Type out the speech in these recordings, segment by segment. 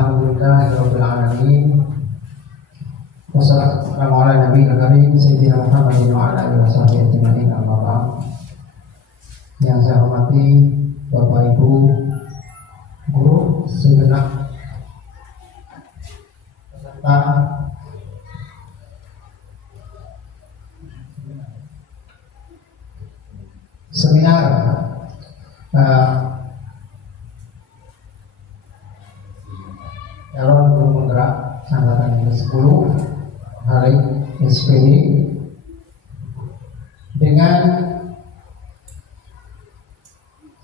Alhamdulillahirabbil alamin. Wassalamu ala nabiyil karim sayyidina Muhammadin wa ala alihi washabihi ajmain. Amma ba'd. Yang saya hormati Bapak Ibu guru segenap peserta seminar calon guru penggerak angkatan 10 hari SPD dengan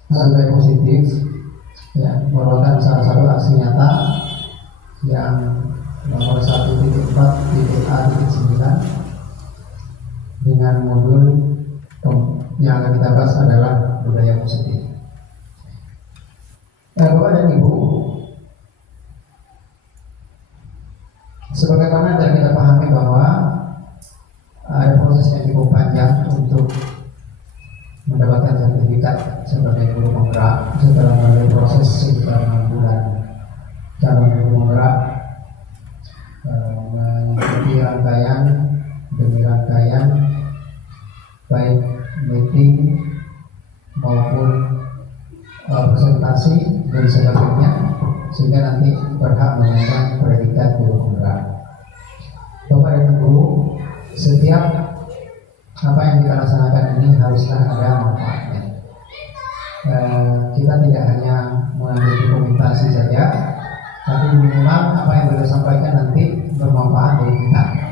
nilai positif, ya, merupakan salah satu aksi nyata yang nomor 1.4.A.9 dengan modul yang akan kita bahas adalah budaya positif. Bapak dan Ibu, sebagaimana yang kita pahami bahwa ada proses yang cukup panjang untuk mendapatkan sertifikat sebagai guru penggerak setelah melalui proses sekitar 6 bulan calon guru penggerak, mengikuti rangkaian demi rangkaian baik meeting maupun presentasi dan sebagainya, sehingga nanti berhak memegang predikat guru penggerak. Bapak dan Ibu, setiap apa yang kita laksanakan ini haruslah ada manfaatnya. Kita tidak hanya mengambil dokumentasi saja, tapi minimal apa yang kita sampaikan nanti bermanfaat bagi kita.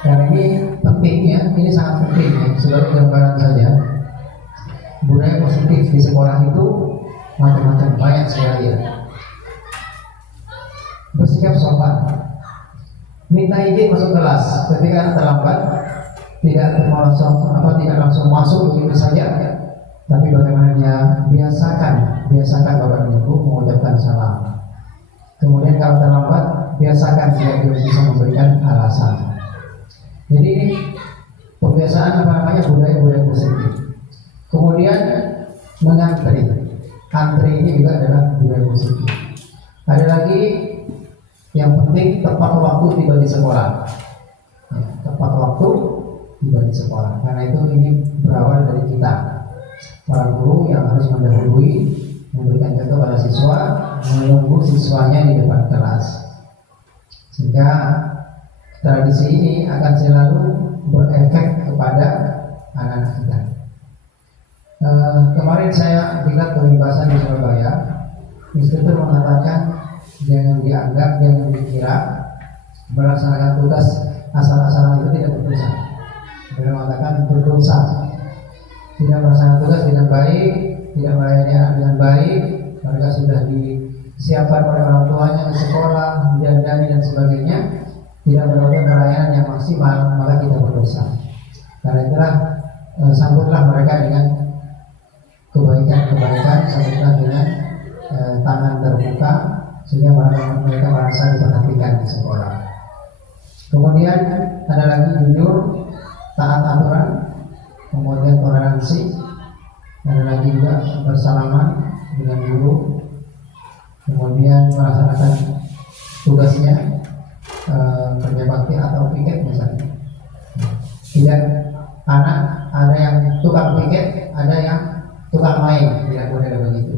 Dan ini penting, ya, ini sangat penting, ya. Sebagai gambaran saja, budaya positif di sekolah itu macam-macam, banyak sekali, ya. Bersikap sopan, minta izin masuk kelas ketika anak terlambat, tidak langsung masuk begitu saja, tapi bagaimana dia biasakan Bapak dan Ibu mengucapkan salam. Kemudian kalau terlambat, biasakan dia bisa memberikan alasan. Jadi pembiasaan budaya positif. Kemudian mengantri, antri ini juga adalah budaya positif. Ada lagi yang penting, tepat waktu tiba di sekolah. Ya, tepat waktu tiba di sekolah. Karena itu ini berawal dari kita, para guru yang harus mendahului, memberikan contoh pada siswa, menunggu siswanya di depan kelas. Sehingga tradisi ini akan selalu berefek kepada anak-anak kita. Kemarin saya bilang pembahasan di Surabaya, instruktur mengatakan jangan dikira melaksanakan tugas asal-asalan itu tidak berdosa. Beliau mengatakan berdosa, tidak melaksanakan tugas dengan baik, tidak melayani anak dengan baik. Mereka sudah disiapkan oleh orang tuanya di sekolah, didandani dan sebagainya, tidak melakukan pelayanan yang maksimal, maka kita berdosa. Karena itulah sambutlah mereka dengan kebaikan, sambutlah dengan tangan terbuka, sehingga mereka merasa diperhatikan di sekolah. Kemudian ada lagi jujur, taat aturan, kemudian toleransi, ada lagi juga bersalaman dengan guru, kemudian melaksanakan tugasnya, kerja bakti atau piket misalnya. Tidak anak ada yang tukang piket, ada yang tukang main, tidak boleh begitu.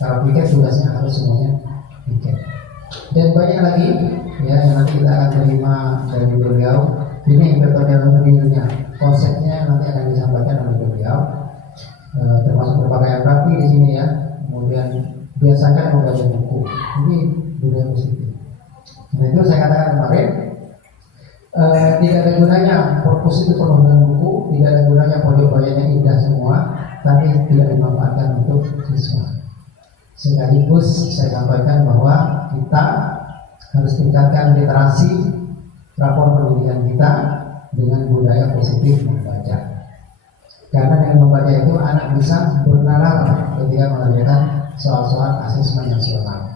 Kalau piket tugasnya harus semuanya piket. Dan banyak lagi, ya, yang nanti kita akan terima dari beliau. Ini metode ilmunya, konsepnya nanti akan disampaikan oleh beliau. Termasuk berpakaian rapi di sini, ya. Kemudian biasakan membaca buku. Ini budaya positif. Nah, itu saya katakan kemarin, tidak ada gunanya purpose itu penuh dengan buku, tidak ada gunanya pojok-pojoknya indah semua, tapi tidak dimanfaatkan untuk siswa. Sekaligus saya sampaikan bahwa kita harus tingkatkan literasi rapor pendidikan kita dengan budaya positif membaca. Karena dengan membaca itu anak bisa bernalar ketika mengerjakan soal-soal asesmen nasional.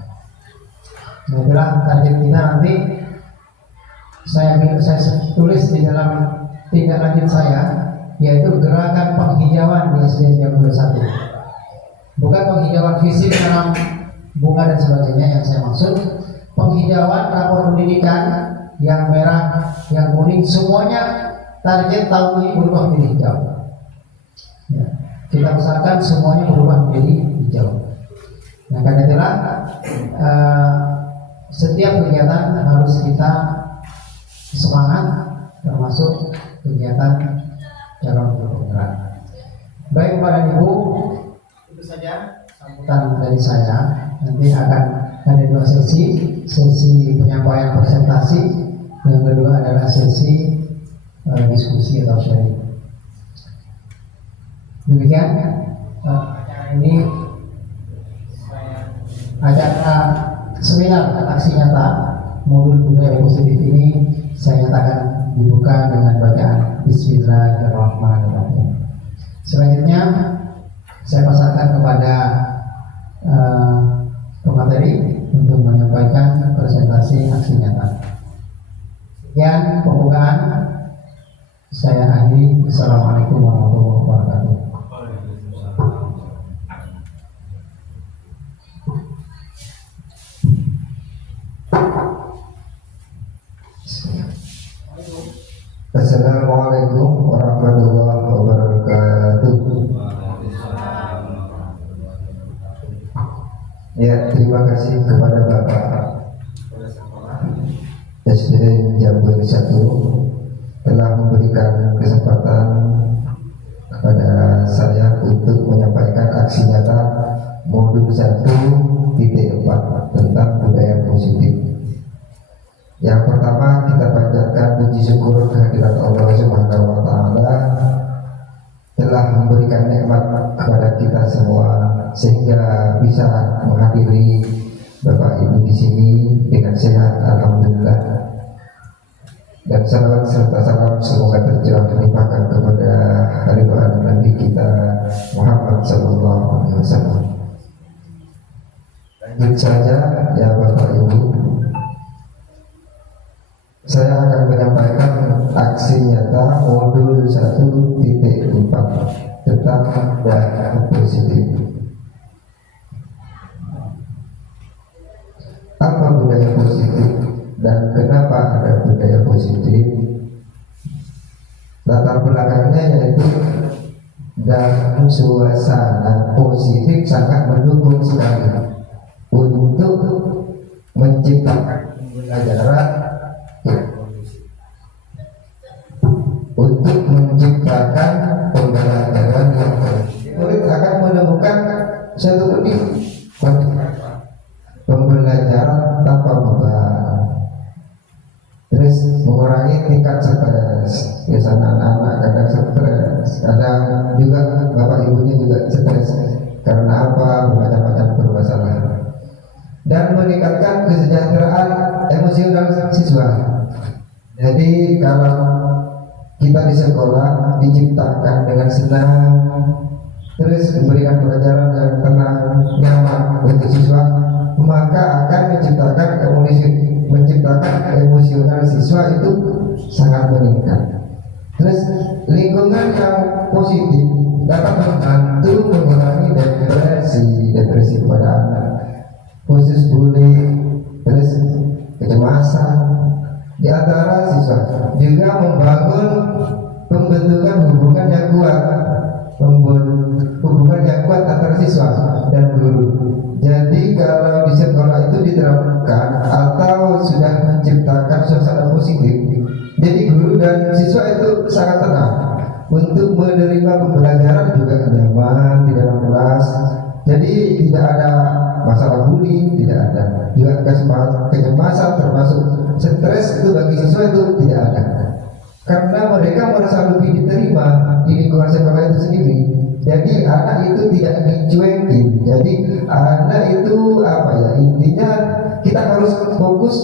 Nah, itulah target kita nanti. Saya tulis di dalam tindak lanjut saya, yaitu gerakan penghijauan di SDN 21. Bukan penghijauan fisik dalam bunga dan sebagainya yang saya maksud, pendidikan, yang merah, yang kuning, semuanya target tahun ini berubah menjadi hijau. Ya, kita usahakan semuanya berubah menjadi hijau. Nah, karena itulah setiap kegiatan harus kita semangat, termasuk kegiatan calon penggerak. Baik Bapak dan Ibu, itu saja sambutan dari saya. Nanti akan ada dua sesi penyampaian presentasi, yang kedua adalah sesi diskusi atau sharing. Demikian acara ini, acara seminar aksi nyata modul budaya positif ini saya nyatakan dibuka dengan bacaan Bismillahirrahmanirrahim. Selanjutnya saya pasarkan kepada pemateri untuk menyampaikan presentasi aksi nyata. Sekian pembukaan, saya akhiri. Assalamualaikum warahmatullahi wabarakatuh. Assalamualaikum warahmatullahi wabarakatuh. Ya, terima kasih kepada Bapak SD Jambul 1 telah memberikan kesempatan kepada saya untuk menyampaikan aksi nyata modul 1.4 tentang budaya positif. Yang pertama, kita panjatkan puji syukur kehadirat Allah Subhanahu wa taala telah memberikan nikmat kepada kita semua sehingga bisa menghadiri Bapak Ibu di sini dengan sehat, alhamdulillah. Dan salawat serta salam semoga tercurah dilimpahkan kepada Ridwan Nabi kita Muhammad sallallahu alaihi wasallam. Lanjut saja ya Bapak Ibu. Saya akan menyampaikan aksi nyata modul 1.4 tentang budaya positif. Apa budaya positif dan kenapa ada budaya positif? Latar belakangnya yaitu dalam suasana positif sangat mendukung sekali untuk menciptakan pembelajaran, untuk menciptakan pembelajaran yang murid akan menemukan satu pembelajaran tanpa beban, terus mengurangi tingkat stres. Biasanya anak-anak kadang stres, kadang juga bapak ibunya juga stres karena apa, bermacam-macam bermasalah, dan meningkatkan kesejahteraan emosional siswa. Jadi kalau kita di sekolah diciptakan dengan senang, terus memberikan pelajaran yang tenang, nyaman untuk siswa, maka akan menciptakan emosional siswa itu sangat meningkat. Terus lingkungan yang positif dapat membantu mengurangi depresi pada anak, khusus bullying, terus kecemasan di antara siswa, juga membangun pembentukan hubungan yang kuat antara siswa dan guru. Jadi kalau di sekolah itu diterapkan atau sudah menciptakan suasana positif, jadi guru dan siswa itu sangat tenang untuk menerima pembelajaran, juga nyaman di dalam kelas. Jadi tidak ada masalah bullying, tidak ada juga kecemasan termasuk stres itu bagi siswa itu tidak ada, karena mereka merasa lebih diterima di lingkungan sekolah itu sendiri. Jadi anak itu tidak dicuekin. Jadi anak itu intinya kita harus fokus,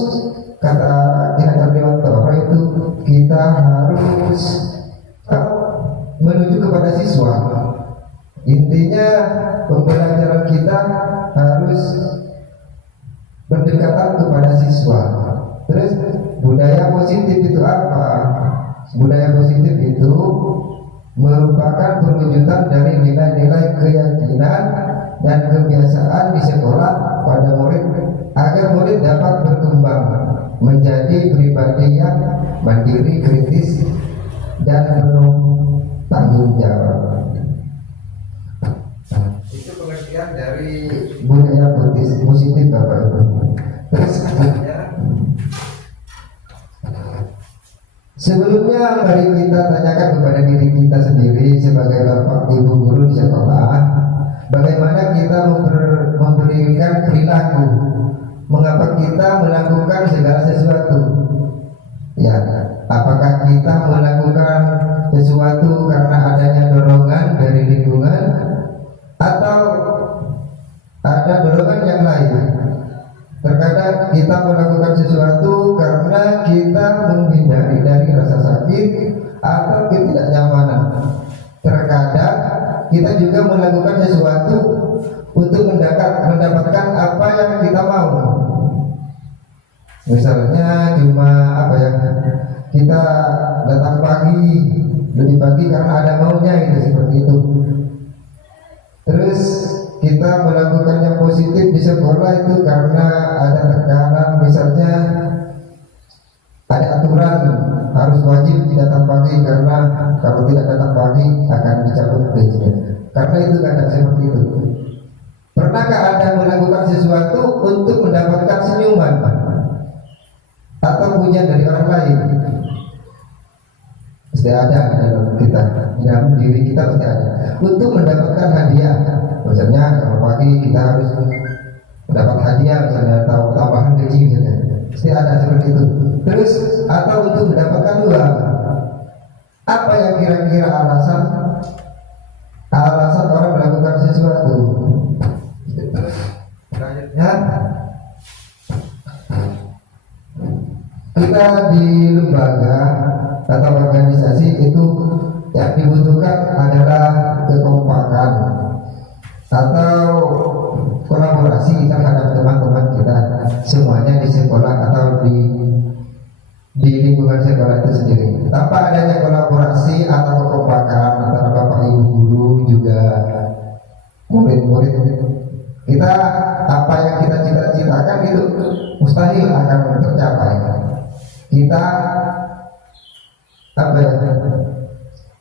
kata Ki Dewanto itu kita harus menuju kepada siswa. Intinya pembelajaran kita harus berdekatan kepada siswa. Terus budaya positif itu apa? Budaya positif itu merupakan perwujudan dari nilai-nilai keyakinan dan kebiasaan di sekolah pada murid agar murid dapat berkembang menjadi pribadi yang mandiri, kritis, dan penuh tanggung jawab. Itu pengertian dari budaya positif Bapak Ibu. Terus sebelumnya mari kita tanyakan kepada diri kita sendiri sebagai bapak ibu guru di sekolah, bagaimana kita memberikan perilaku, mengapa kita melakukan segala sesuatu. Ya, apakah kita melakukan sesuatu karena adanya dorongan dari lingkungan atau ada dorongan yang lain? Terkadang kita melakukan sesuatu karena kita menghindari dari rasa sakit atau ketidaknyamanan. Terkadang kita juga melakukan sesuatu untuk mendapatkan apa yang kita mau. Misalnya cuma kita datang pagi, lebih pagi karena ada maunya, itu seperti itu. Terus kita melakukan yang positif di sekolah itu karena ada tekanan, misalnya ada aturan harus wajib datang pagi karena kalau tidak datang pagi akan dicabut gajinya. Karena itu kadang seperti itu. Pernahkah Anda melakukan sesuatu untuk mendapatkan senyuman atau pujian dari orang lain? Pasti ada dalam kita, dalam diri kita pasti ada. Untuk mendapatkan hadiah, misalnya kalau pagi kita harus mendapat hadiah, misalnya atau tambahan gaji misalnya, pasti ada seperti itu. Terus atau untuk mendapatkan uang. Apa yang kira-kira alasan orang melakukan sesuatu? Selanjutnya, kita di lembaga atau organisasi itu yang dibutuhkan adalah kekompakan atau kolaborasi terhadap teman-teman kita semuanya di sekolah atau di lingkungan sekolah itu sendiri. Tanpa adanya kolaborasi atau kekompakan antara bapak ibu guru juga murid-murid, kita apa yang kita cita-citakan itu mustahil akan tercapai. Kita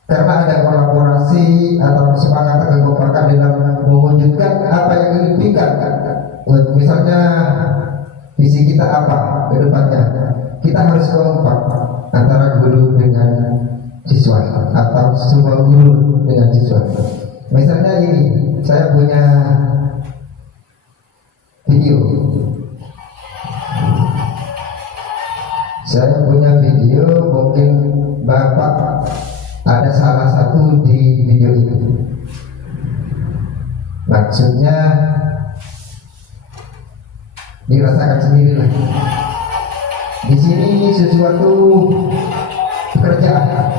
karena ada kolaborasi atau semangat kekompakan dalam mewujudkan apa yang diimpikan. Misalnya visi kita apa ke depannya, kita harus kompak antara guru dengan siswa atau semua guru dengan siswa. Misalnya ini, saya punya video. Mungkin Bapak ada salah satu di video itu. Maksudnya dirasakan sendiri lah. Di sini sesuatu pekerjaan,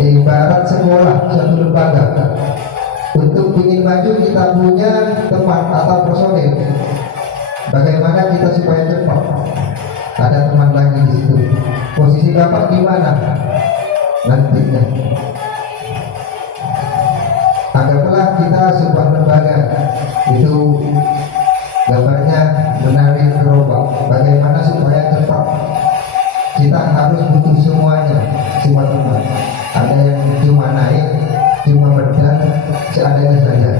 ibarat sekolah, suatu lembaga. Untuk ingin maju kita punya teman atau personil. Bagaimana kita supaya cepat? Ada teman lagi di situ. Posisi Bapak di mana? Nantinya. Anggaplah kita sebuah lembaga, itu gambarnya menarik gerobak. Bagaimana supaya cepat? Kita harus butuh semuanya, semua teman. Ada yang cuma naik, cuma berjalan seadanya saja.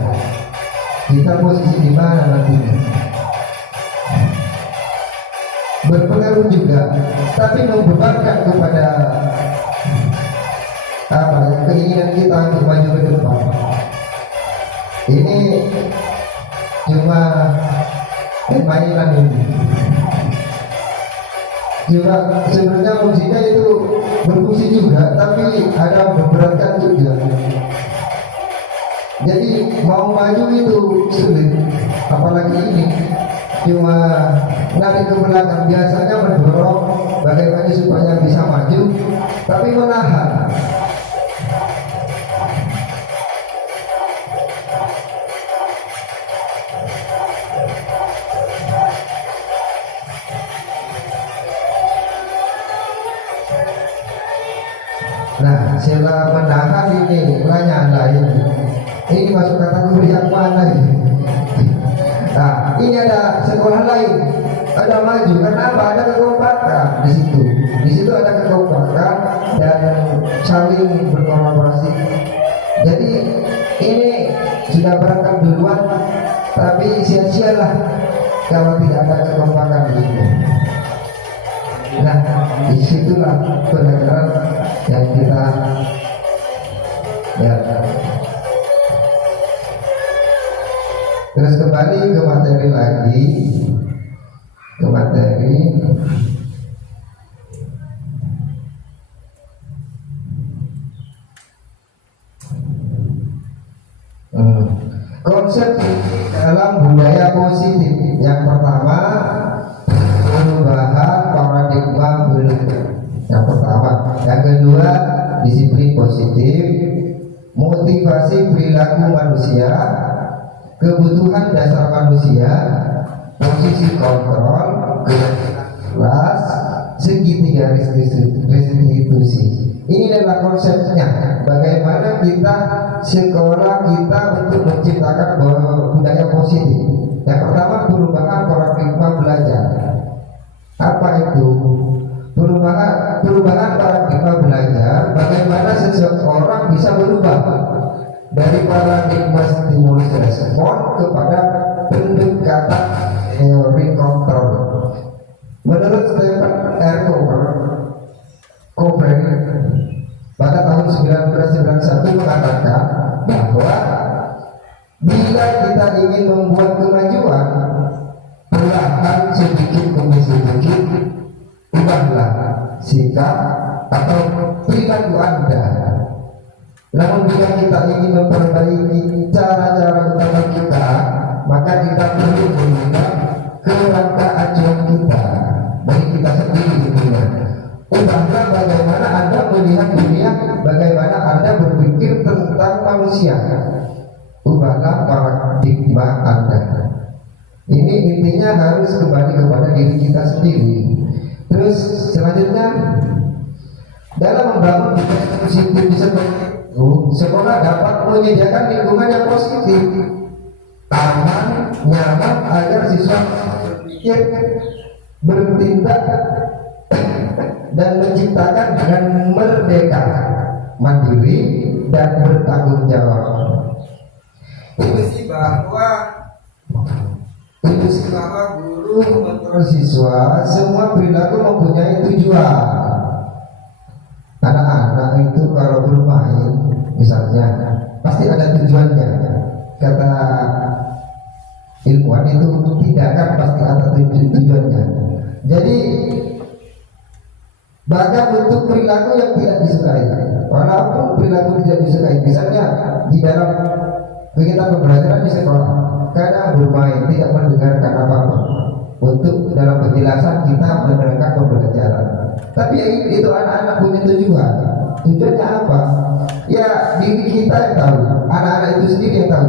Kita posisi di mana nantinya? Berpengaruh juga, tapi membebankan kepada keinginan kita untuk maju ke depan. Ini cuma mainan ini. Juga sebenarnya musiknya itu berfungsi juga, tapi ada memberatkan juga. Jadi mau maju itu sulit, apalagi ini cuma narik ke belakang. Biasanya mendorong bagaimana supaya bisa maju, tapi menahan. Nah, setelah menahan ini lanyala ini masuk kategori yang mana ini? Nah, ini ada sekolah lain ada maju. Karena apa? Ada kekompakan di situ. Di situ ada kekompakan dan saling berkolaborasi. Jadi ini sudah berangkat duluan, tapi sia-sialah kalau tidak ada kekompakan di situ. Nah, disitulah pelajaran yang kita ya. Terus kembali ke materi lagi, ke materi. Konsep dalam budaya positif yang pertama, perubahan paradigma belajar. Yang pertama, yang kedua, disiplin positif, motivasi perilaku manusia, kebutuhan dasar manusia, posisi kontrol, kelas, segitiga restitusi. Ini adalah konsepnya. Bagaimana kita sekolah kita untuk menciptakan budaya positif. Yang pertama, perubahan paradigma belajar. Apa itu? Perubahan paradigma belajar. Bagaimana seseorang bisa berubah dari paradigma stimulus respon kepada pendekatan teori kontrol. Menurut Stephen R. Covey pada tahun 1991 mengatakan bahwa bila kita ingin membuat kemajuan, perlahan sedikit demi sedikit ubahlah sikap atau perilaku Anda. Namun bila kita ingin memperbaiki cara-cara utama kita, maka kita perlu mengubah kerangka acuan kita dari kita sendiri. Ubahlah bagaimana Anda melihat dunia, bagaimana Anda berpikir tentang manusia. Ubahlah paradigma Anda. Ini intinya harus kembali kepada diri kita sendiri. Terus selanjutnya, dalam membangun budaya positif seperti itu, sekolah dapat menyediakan lingkungan yang positif, aman, nyaman agar siswa berpikir, bertindak dan menciptakan dengan merdeka, mandiri dan bertanggung jawab. Ilusi bahwa guru mengontrol siswa, semua perilaku mempunyai tujuan. Anak-anak itu kalau bermain misalnya pasti ada tujuannya. Kata ilmuwan itu tindakan pasti ada tujuannya. Jadi banyak bentuk perilaku yang tidak disukai. Walaupun perilaku tidak disukai, misalnya di dalam kegiatan pembelajaran di sekolah, kadang bermain, tidak mendengarkan apa-apa. Untuk dalam penjelasan kita mendengarkan pembelajaran. Tapi itu anak-anak punya tujuan. Tujuannya apa? Ya diri kita yang tahu, anak-anak itu sendiri yang tahu.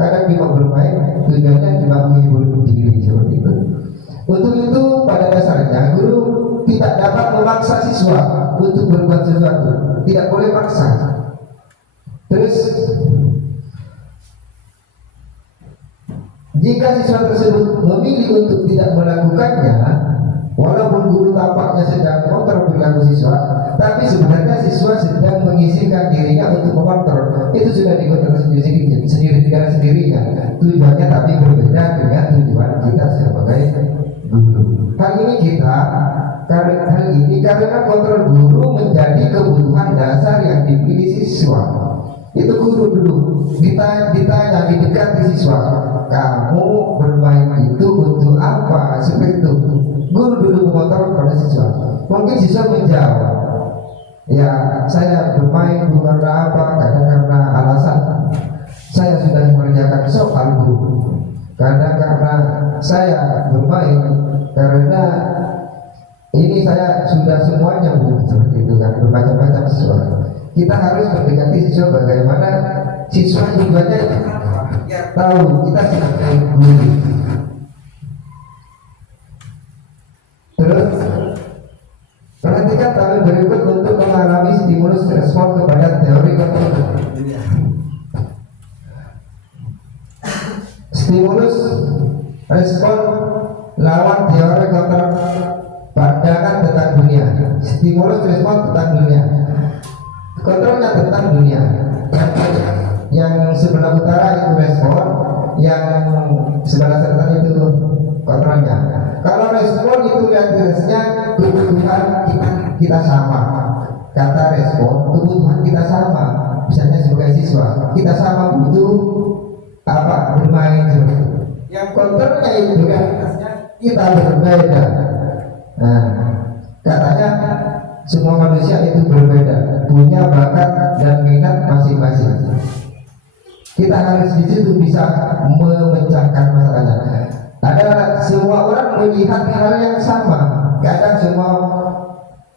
Kadang cuma bermain, tujuannya cuma menghibur diri seperti itu. Untuk itu pada dasarnya guru tidak dapat memaksa siswa untuk berbuat sesuatu, tidak boleh paksa. Terus jika siswa tersebut memilih untuk tidak melakukannya, walaupun guru tampaknya sedang mengontrol perilaku siswa, tapi sebenarnya siswa sedang mengisihkan dirinya untuk mengontrol. Itu sudah dikontrol sendirinya. Tujuannya tapi berbeda dengan tujuan kita sebagai guru. Hal ini karena kontrol guru menjadi kebutuhan dasar yang dimiliki siswa. Itu guru dulu ditanya didekati siswa, kamu bermain itu untuk apa? Seperti itu. Guru dulu mengontrol pada siswa. Mungkin siswa menjawab, ya saya bermain bukan karena apa? Karena alasan saya sudah mengerjakan soal Bu. Karena saya bermain karena ini saya sudah semuanya Bu. Seperti itu kan, bermacam-macam siswa. Kita harus mendekati siswa bagaimana siswa tujuannya tahu kita sebagai guru. Terus perhatikan tahun berikut untuk mengalami stimulus respon kepada teori kontrol. Stimulus respon lawan teori stimulus respon tentang dunia, kontrolnya tentang dunia. Yang sebelah utara itu respon, yang sebelah selatan itu kontrolnya. Kalau respon itu realitasnya kebutuhan kita sama. Kata respon, kebutuhan kita sama. Misalnya sebagai siswa, kita sama butuh apa, bermain seperti itu. Yang kontrolnya itu realitasnya kita berbeda. Nah, katanya semua manusia itu berbeda, punya bakat dan minat masing-masing. Kita harus di situ bisa memecahkan masalahnya. Ada semua orang melihat hal yang sama. Kadang semua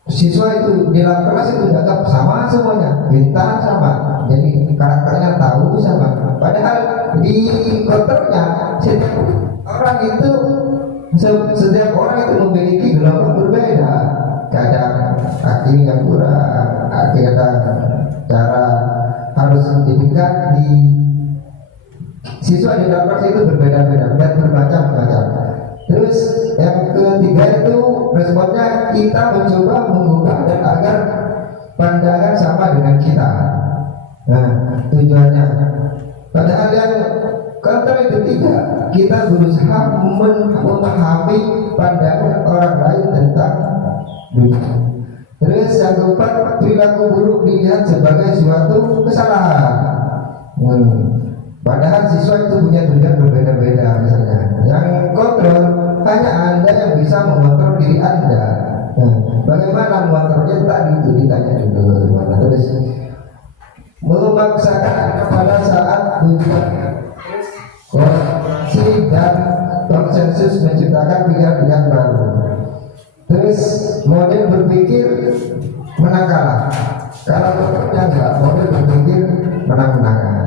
siswa itu di dalam kelas itu dianggap sama semuanya, bintang sama, jadi karakternya tahu sama. Padahal di konternya setiap orang itu memiliki gelombang berbeda. Kadang akhirnya kurang, akhirnya cara harus didekat di siswa di dalam kelas itu berbeda-beda dan bermacam-macam. Terus yang ketiga itu responnya kita mencoba mengubah dan agar pandangan sama dengan kita. Nah, tujuannya. Padahal yang counter itu tidak. Kita berusaha memahami pandangan orang lain tentang dunia. Terus yang keempat, perilaku buruk dilihat sebagai suatu kesalahan. Padahal siswa itu punya tujuan berbeda-beda. Misalnya yang kontrol hanya Anda yang bisa mengontrol diri Anda. Nah, bagaimana mengontrolnya tadi itu ditanya dulu. Terus memaksakan Anda pada saat tujuan koordinasi dan konsensus menciptakan pilihan-pilihan baru. Terus model berpikir menang kalah. Kalau kontrolnya enggak, model berpikir menang-menangan.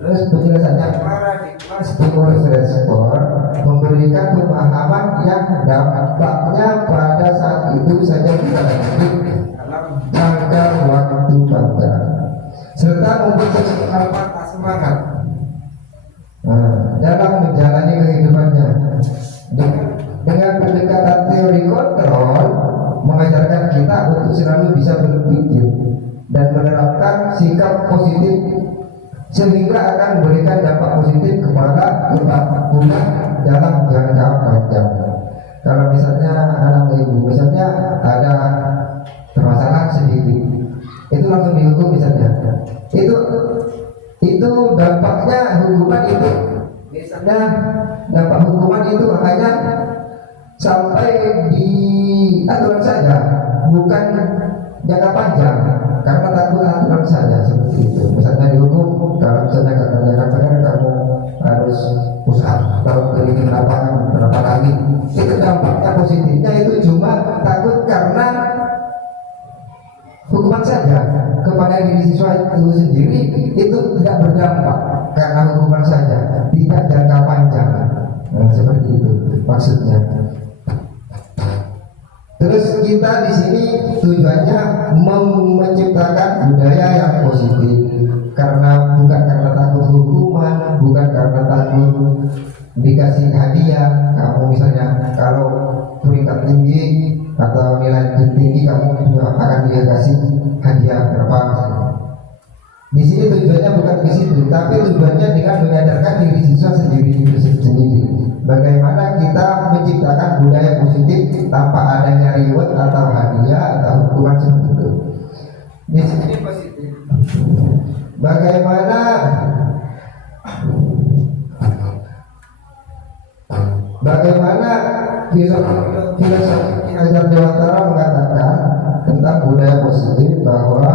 Terus penjelasannya paradigma stimulus respon memberikan pemahaman yang dampaknya pada saat itu saja kita dapat dalam jangka waktu panjang, serta membuat seseorang semangat dalam menjalani kehidupannya. Dengan pendekatan teori kontrol mengajarkan kita untuk selalu bisa berpikir dan menerapkan sikap positif, sehingga akan memberikan dampak positif kepada kemakmuran dalam jangka panjang. Kalau misalnya anak ibu, misalnya ada permasalahan sedikit, itu langsung dihukum misalnya. Itu dampaknya hukuman itu, misalnya dampak hukuman itu hanya sampai di aturan saja, bukan jangka panjang. Karena takut aturan saja seperti itu. Misalnya dihukum, kalau misalnya kerjakan PR kamu harus usaha kalau keliling lapangan berapa kali. Itu dampaknya positifnya itu cuma takut karena hukuman saja kepada diri siswa itu sendiri, itu tidak berdampak karena hukuman saja, tidak jangka panjang. Nah, seperti itu maksudnya. Terus kita di sini tujuannya menciptakan budaya yang positif, karena bukan karena takut hukuman, bukan karena takut dikasih hadiah. Kamu misalnya kalau peringkat tinggi atau nilai tinggi, kamu juga akan dikasih hadiah berapa. Di sini tujuannya bukan ke situ, tapi tujuannya dengan menyadarkan diri siswa sendiri. Bagaimana kita menciptakan budaya positif tanpa adanya reward atau hadiah atau hukuman seperti itu. Di sini positif. Bagaimana filosofi Hajar Dewantara mengatakan tentang budaya positif, bahwa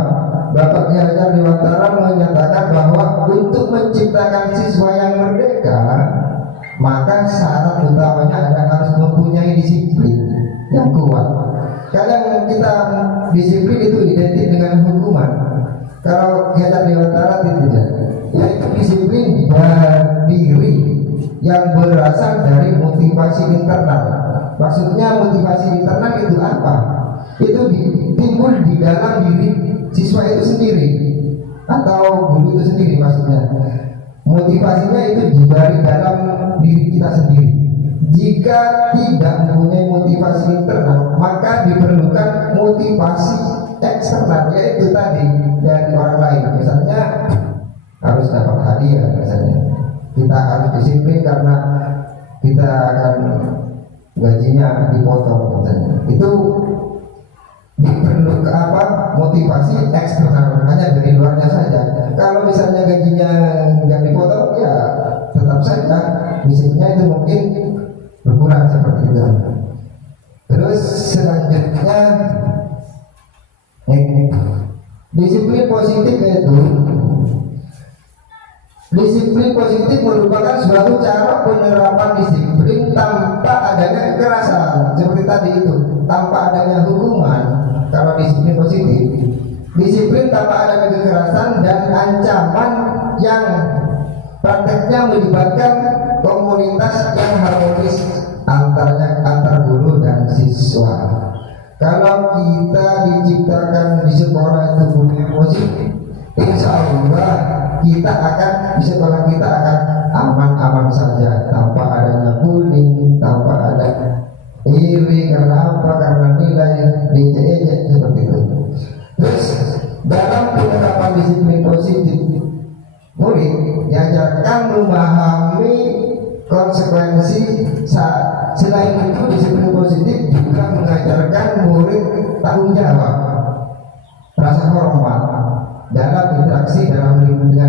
Bapak Ki Hajar Dewantara menyatakan bahwa untuk menciptakan siswa yang merdeka, maka syarat utamanya adalah harus mempunyai disiplin yang kuat. Kadang kita disiplin itu identik dengan hukuman. Kalau Hajar Dewantara tidak, yaitu disiplin berdiri yang berasal dari motivasi internal. Maksudnya motivasi internal itu apa? Itu timbul di dalam diri siswa itu sendiri atau guru itu sendiri. Maksudnya motivasinya itu dari dalam diri kita sendiri. Jika tidak mempunyai motivasi internal, maka diperlukan motivasi eksternal, yaitu tadi dari orang lain. Misalnya harus dapat hadiah, misalnya kita harus disiplin karena kita akan gajinya dipotong, misalnya. Itu diperlukan apa? Motivasi eksternal, hanya dari luarnya saja. Kalau misalnya gajinya nggak dipotong, ya tetap saja disiplinnya itu mungkin berkurang seperti itu. Terus selanjutnya disiplin positif, yaitu disiplin positif merupakan suatu cara penerapan disiplin tanpa adanya kekerasan, seperti tadi itu, tanpa adanya hukuman. Kalau disiplin positif, disiplin tanpa adanya kekerasan dan ancaman yang prakteknya melibatkan komunitas yang harmonis antar guru dan siswa. Kalau kita diciptakan di sekolah itu budaya positif, insya Allah kita akan di sekolah kita akan aman-aman saja, tanpa adanya bullying, tanpa ada iri karena apa? Karena nilai ejek-ejek seperti itu. Terus dalam penerapan disiplin positif, murid diajarkan memahami konsekuensi. Selain itu, disiplin positif juga mengajarkan murid tanggung jawab, rasa hormat dalam interaksi dengan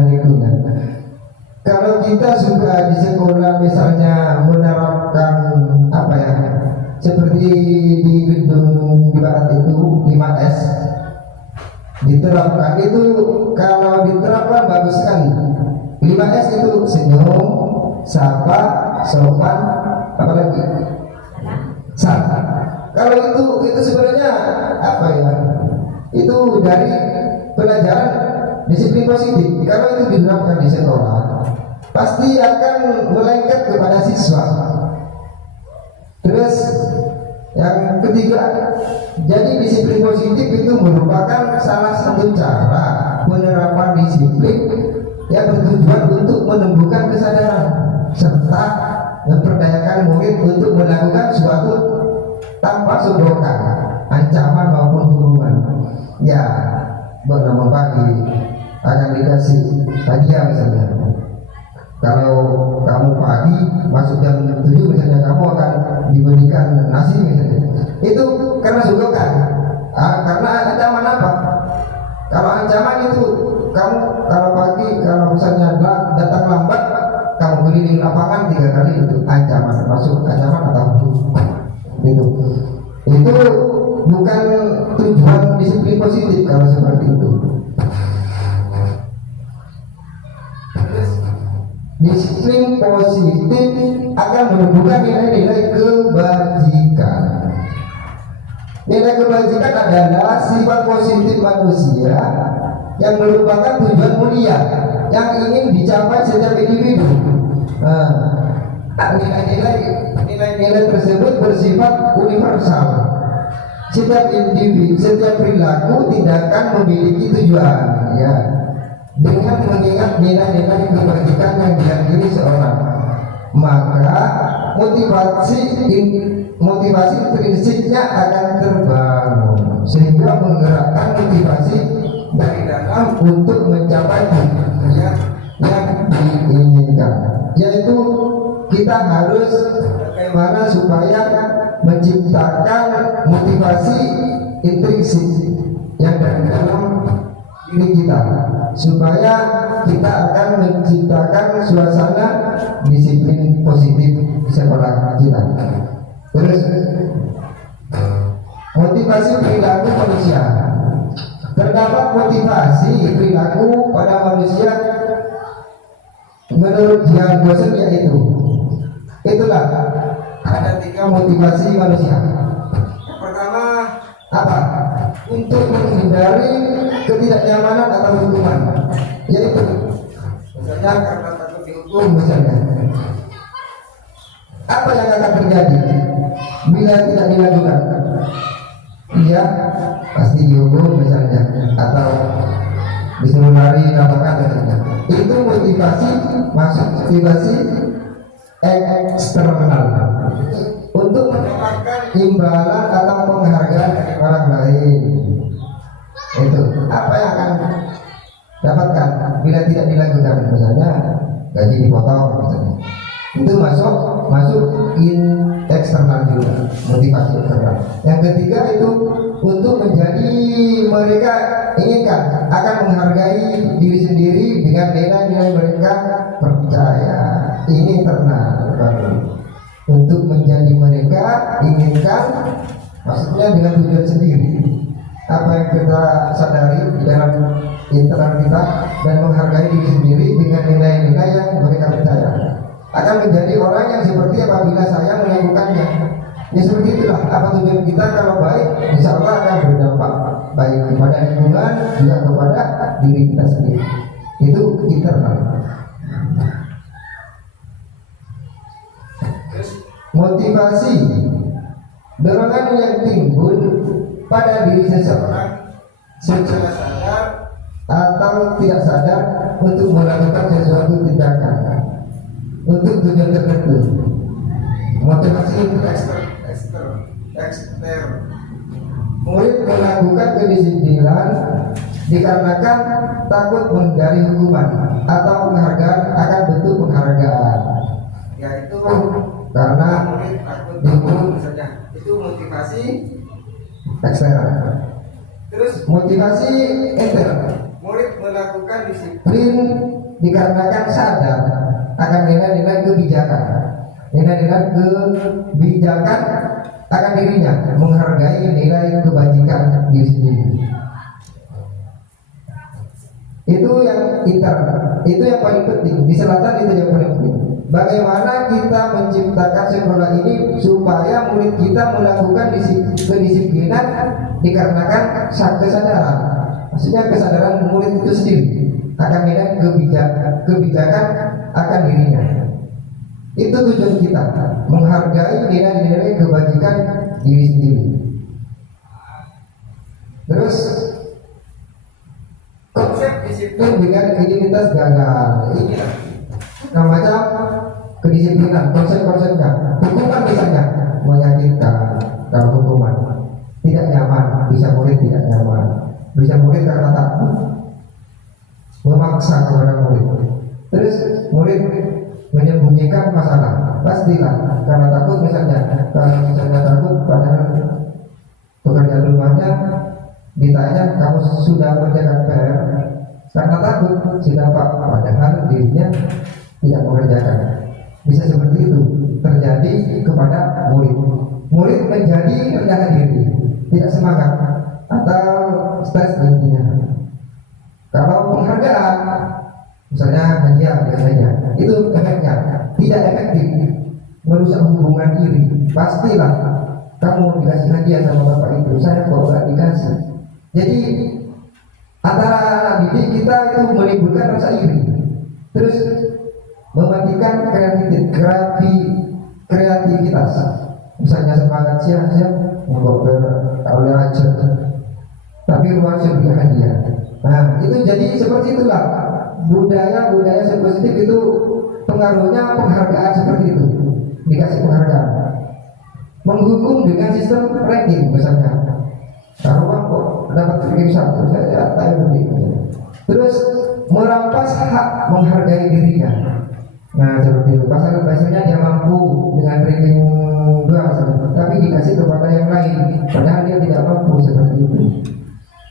lingkungan. Kalau kita suka di sekolah misalnya menerapkan apa ya, seperti di gedung di barat itu 5S diterapkan, itu kalau diterapkan bagus sekali. 5S itu senyum, sapa, sopan, apalagi sapa. Kalau itu sebenarnya apa ya? Itu dari pelajaran disiplin positif. Kalau itu diterapkan di sekolah, pasti akan melengket kepada siswa. Terus yang ketiga, jadi disiplin positif itu merupakan salah satu cara penerapan disiplin yang bertujuan untuk menumbuhkan kesadaran serta memperdayakan murid untuk melakukan suatu tanpa sodrokan, ancaman maupun hukuman. Ya, bernama pagi akan dikasih hadiah misalnya. Kalau kamu pagi masuk jam 7 misalnya, kamu akan diberikan nasi misalnya. Itu karena sodrokan. Karena ancaman apa? Kalau ancaman itu, kamu kalau pagi, kalau misalnya datang lambat, kamu keliling lapangan 3 kali, itu ancaman, masuk ancaman atau hukum. Itu bukan tujuan disiplin positif kalau seperti itu. Disiplin positif akan menumbuhkan nilai-nilai kebajikan. Nilai kebajikan adalah sifat positif manusia yang merupakan tujuan mulia yang ingin dicapai setiap individu. Nilai-nilai tersebut bersifat universal. Setiap individu, setiap perilaku tindakan memiliki tujuan, ya. Dengan mengingat nilai-nilai kebajikan yang diyakini seorang, maka motivasi intrinsiknya akan terbangun, sehingga menggerakkan motivasi dari dalam untuk mencapai tujuan yang diinginkan, yaitu kita harus bagaimana supaya menciptakan motivasi intrinsik yang dari dalam diri kita, supaya kita akan menciptakan suasana disiplin positif di sekolah kita. Terus motivasi perilaku manusia. Terdapat motivasi perilaku pada manusia menurut Jan Gosen, yaitu itulah ada 3 motivasi manusia. Yang pertama apa? Untuk menghindari ketidaknyamanan atau hukuman, yaitu misalnya karena takut dihukum misalnya. Apa yang akan terjadi bila tidak dilakukan? Iya, pasti dihukum misalnya, atau disuruh lari lapangan misalnya. Itu motivasi, masuk motivasi eksternal untuk mendapatkan imbalan atau penghargaan dari orang lain. Itu apa yang akan dapatkan bila tidak dilakukan, misalnya gaji dipotong misalnya. Itu masuk eksternal juga, motivasi eksternal. Yang ketiga itu untuk menjadi mereka inginkan akan menghargai diri sendiri dengan nilai-nilai mereka percaya. Ini internal untuk menjadi mereka inginkan, maksudnya dengan tujuan sendiri. Apa yang kita sadari di dalam internal kita dan menghargai diri sendiri dengan nilai-nilai yang mereka percaya, akan menjadi orang yang seperti apabila saya melakukannya. Ya seperti itulah apa tujuan kita. Kalau baik, insya Allah akan berdampak baik kepada lingkungan juga kepada diri kita sendiri. Itu internal. Motivasi, dorongan yang timbul pada diri seseorang secara sadar atau tidak sadar untuk melakukan sesuatu tindakan untuk tujuan tertentu. Motivasi untuk eksternal. Murid melakukan kedisiplinan dikarenakan takut menghindari hukuman atau penghargaan akan bentuk penghargaan, yaitu karena murid takut dihukum misalnya. Itu motivasi eksternal. Terus motivasi internal. Murid melakukan disiplin dikarenakan sadar akan nilai-nilai kebijakan. Nilai-nilai kebijakan akan dirinya, menghargai nilai kebajikan diri sendiri. Itu yang internal. Itu yang paling penting. Di selatan itu yang paling penting. Bagaimana kita menciptakan sekolah ini supaya murid kita melakukan kedisiplinan dikarenakan kesadaran. Maksudnya kesadaran murid itu sendiri akan nilai kebijakan akan dirinya. Itu tujuan kita, menghargai nilai-nilai kebajikan diri sendiri. Terus konsep disiplin dengan identitas gagal. Ini namanya kedisiplinan, konsep-konsepnya. Hukuman misalnya menyakitkan, kalau hukuman tidak nyaman, bisa murid tidak nyaman, bisa murid karena takut memaksa kepada murid. Terus murid menyembunyikan masalah, pastilah karena takut misalnya. Kalau misalnya takut padahal pekerjaan rumahnya ditanya kamu sudah mengerjakan PR, karena takut sudah Pak, padahal dirinya tidak mengerjakan. Bisa seperti itu terjadi kepada murid. Murid menjadi rendah diri, tidak semangat atau stres intinya. Kalau penghargaan, misalnya hadiah biasanya, itu efeknya tidak efektif, merusak hubungan diri. Pastilah kamu dikasih hadiah sama bapak itu, saya kok nggak dikasih. Jadi antara anak didik kita itu menimbulkan rasa iri, terus mematikan kreativitas. Misalnya semangat siap-siap ngobrol oleh aja, tapi rumah beri hadiah. Nah itu jadi seperti itulah budaya positif itu pengaruhnya penghargaan seperti itu, dikasih penghargaan. Menghukum dengan sistem ranking misalnya, kalau kok dapat ranking 1 saya tahu begitu. Terus merampas hak menghargai dirinya. Nah seperti itu. Biasanya dia mampu dengan ranking 2 tapi dikasih kepada yang lain, padahal dia tidak mampu seperti itu.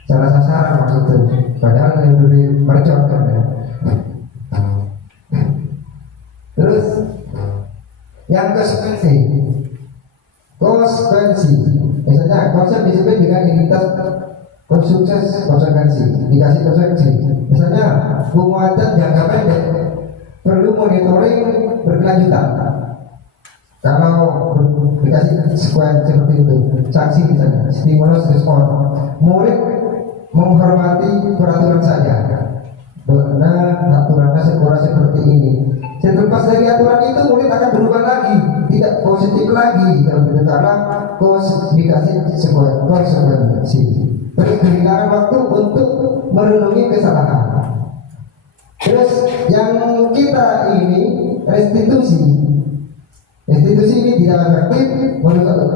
Salah sasaran maksudnya, padahal yang diberi percontohan ya. Terus yang konsekuensi, misalnya konsep disiplin dengan identitas konsekuensi, dikasih konsekuensi. Misalnya penguatan jangka pendek perlu monitoring berkelanjutan. Kalau dikasih konsekuensi seperti itu, sanksi misalnya, stimulus respon, murid menghormati peraturan saja. Benar, aturannya sekolah seperti ini. Selepas dari aturan itu murid akan berubah lagi, tidak positif lagi, karena dikasih konsekuensi. Terus kehilangan waktu untuk merenungi kesalahan. Terus yang kita ini restitusi, Institusi ini tidak efektif menurut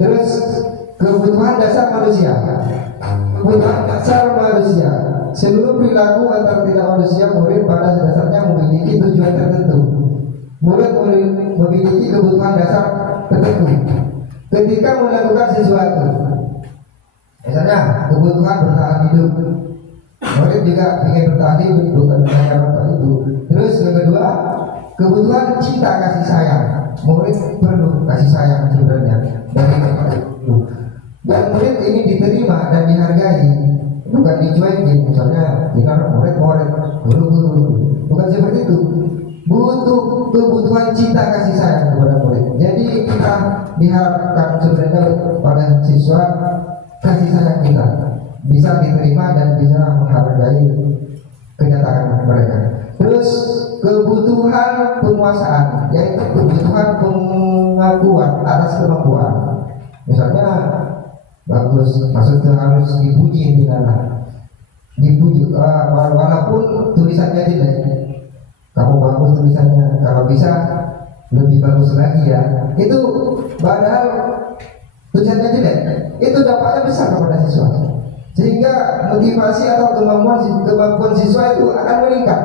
terus kebutuhan dasar manusia. Kebutuhan dasar manusia. Seluruh perilaku antar tidak manusia murid pada dasarnya memiliki tujuan tertentu. Murid memiliki kebutuhan dasar tertentu. Ketika melakukan sesuatu, misalnya kebutuhan bertahan hidup, murid juga ingin bertahan hidup, bukan hanya bapak ibu. Terus yang kedua, kebutuhan cinta kasih sayang. Murid perlu kasih sayang sebenarnya dari bapak ibu. Dan murid ingin diterima dan dihargai, bukan dicuekin. Misalnya kita murid, guru-guru, bukan seperti itu. Butuh kebutuhan cinta kasih sayang kepada murid. Jadi kita diharapkan sebenarnya oleh siswa kasih sayang kita bisa diterima dan bisa menghargai kenyataan mereka. Terus kebutuhan penguasaan, yaitu kebutuhan pengakuan atas kemampuan. Misalnya bagus, maksudnya harus dipuji, tidak dipuji walaupun tulisannya tidak. Kamu bagus tulisannya, kalau bisa lebih bagus lagi ya. Itu padahal tulisannya jelek, itu dampaknya besar kepada siswa. Sehingga motivasi atau kemampuan siswa itu akan meningkat.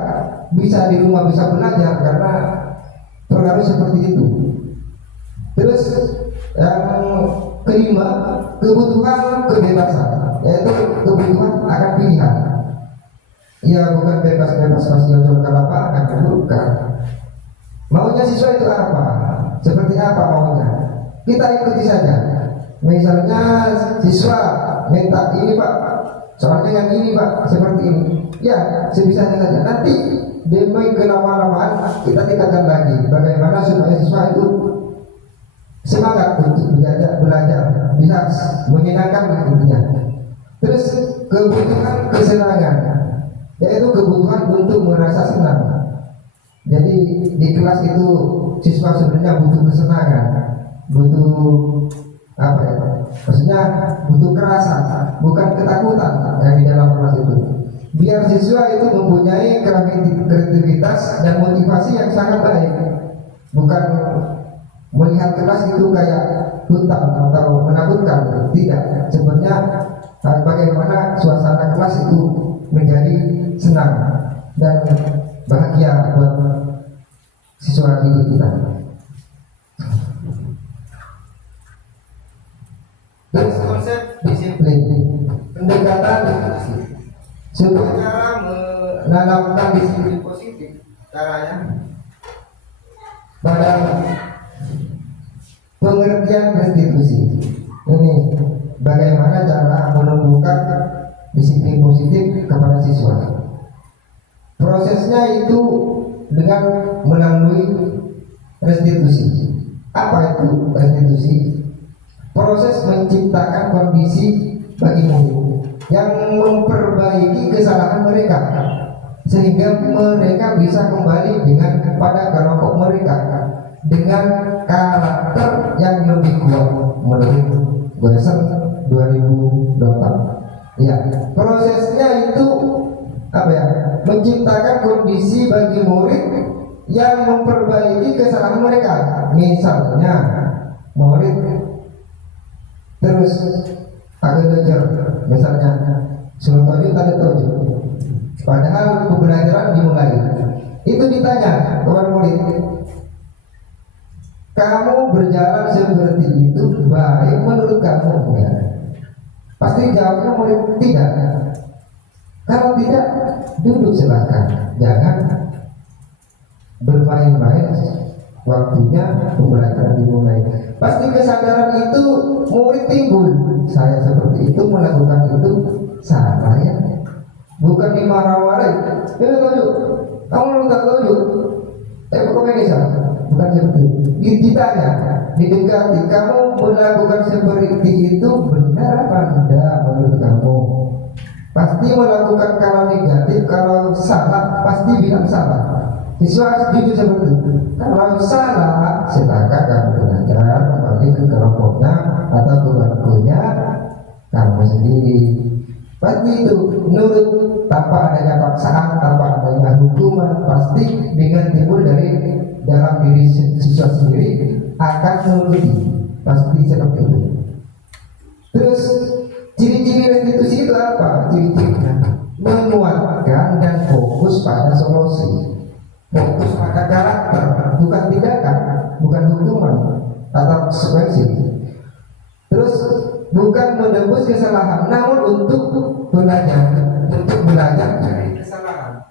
Bisa di rumah bisa belajar karena pengaruh seperti itu. Terus yang kelima, kebutuhan kebebasan, yaitu kebutuhan akan pilihan. Ya bukan bebas-bebas kasih jual ke lapangan, bukan. Maunya siswa itu apa? Seperti apa maunya? Kita ikuti saja. Misalnya siswa minta ini pak, soalnya yang ini pak, seperti ini. Ya sebisanya saja. Nanti demi kelama-lamaan kita tingkatkan lagi. Bagaimana supaya siswa itu semangat untuk belajar, bisa menyenangkan intinya. Terus kebutuhan kesenangan, yaitu kebutuhan untuk merasa senang. Jadi di kelas itu siswa sebenarnya butuh kesenangan, butuh apa ya? Maksudnya butuh kerasan, bukan ketakutan yang di dalam kelas itu. Biar siswa itu mempunyai kreativitas dan motivasi yang sangat baik, bukan melihat kelas itu kayak hutan atau menakutkan. Tidak, sebenarnya bagaimana suasana kelas itu menjadi senang dan bahagia buat siswa didik kita. Terus konsep disiplin, pendekatan sebuah cara menanamkan disiplin positif. Caranya pada pengertian restitusi. Ini bagaimana cara menumbuhkan disiplin positif kepada siswa. Prosesnya itu dengan melalui restitusi. Apa itu restitusi? Proses menciptakan kondisi bagi murid yang memperbaiki kesalahan mereka sehingga mereka bisa kembali dengan pada kelompok mereka dengan karakter yang lebih kuat menurut Gleason 2008. Ya, prosesnya itu apa ya? Menciptakan kondisi bagi murid yang memperbaiki kesalahan mereka. Misalnya murid terus agak belajar, misalnya suruh tujuh tanda tujuh, padahal pembelajaran dimulai. Itu ditanya kepada murid, kamu berjalan seperti itu baik menurut kamu? Ya. Pasti jawabnya murid tidak. Kalau tidak, duduk silakan, jangan bermain-main. Waktunya pembelajaran dimulai. Pasti kesadaran itu murid timbul. Saya seperti itu melakukan itu salah ya. Bukan dimarah-marahin. Ya tujuh, kamu tak tujuh. Komunikasi, bukan seperti itu. Ditanya, didekati, kamu melakukan seperti itu benar apa tidak menurut kamu? Pasti melakukan kalau negatif, kalau salah pasti bilang salah. Siswa jujur seperti itu. Kalau salah, silakan kamu belajar kembali ke kelompoknya atau ke bangkunya kamu sendiri. Pasti itu menurut tanpa adanya paksaan, tanpa adanya hukuman, pasti dengan timbul dari dalam diri siswa sendiri akan menuruti, pasti seperti itu. Terus ciri-ciri restitusi itu apa? Ciri-cirinya menguatkan dan fokus pada solusi, fokus pada karakter, bukan tindakan, bukan hukuman atau konsekuensi. Terus bukan menebus kesalahan, namun untuk belajar dari kesalahan.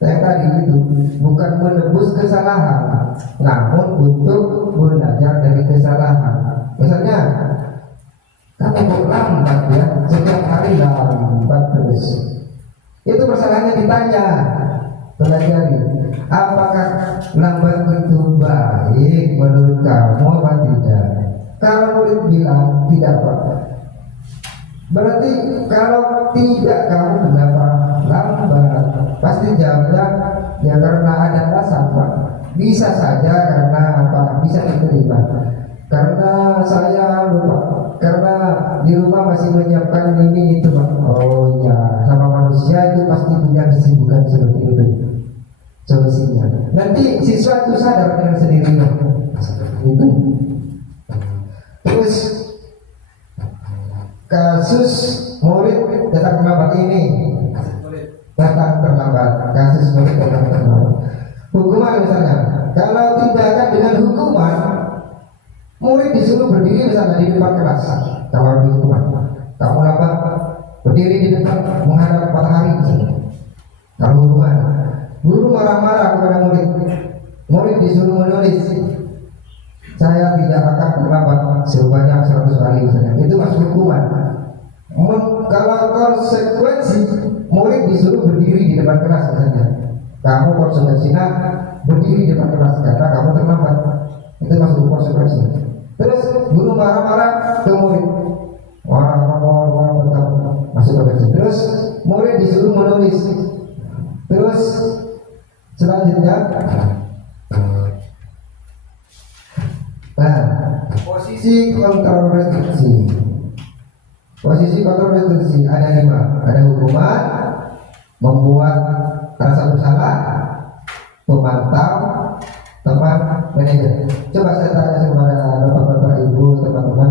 Saya tadi itu bukan menebus kesalahan, namun untuk belajar dari kesalahan. Misalnya kamu kok lambat ya, setiap hari lambat terus. Itu kesalahannya ditanya, pelajari. Apakah lambat itu baik menurut kamu apa tidak? Kalau murid bilang tidak Pak, berarti kalau tidak kamu kenapa lambat? Pasti jawabnya ya karena ada alasan Pak. Bisa saja karena apa? Bisa diterima. Karena saya lupa. Karena di rumah masih menyiapkan ini itu Pak. Oh ya, sama manusia itu pasti punya kesibukan seperti itu. Solusinya. Nanti siswa itu sadar dengan sendirinya. Seperti itu. Terus kasus murid datang terlambat ini, datang terlambat, kasus murid datang terlambat. Hukuman misalnya, kalau tindakan dengan hukuman, murid disuruh berdiri misalnya di depan kelas. Kalau di hukuman, kamu lambat, berdiri di depan menghadap matahari misalnya. Kalau hukuman, guru marah-marah kepada murid, murid disuruh menulis. Saya tidak akan terlambat sebanyak 100 kali misalnya. Itu masuk hukuman. Kalau konsekuensi, murid disuruh berdiri di depan kelas misalnya. Kamu konsekuensinya berdiri di depan kelas karena kamu terlambat. Itu masuk konsekuensi. Terus guru marah-marah ke murid. Wah, kamu masuk konsekuensi. Terus murid disuruh menulis. Terus selanjutnya, nah, posisi kontrol restriksi. Posisi kontrol restriksi ada 5. Ada hukuman, membuat rasa bersalah, pemantau, teman, manajer. Coba saya tanya kepada bapak-bapak, ibu, teman-teman,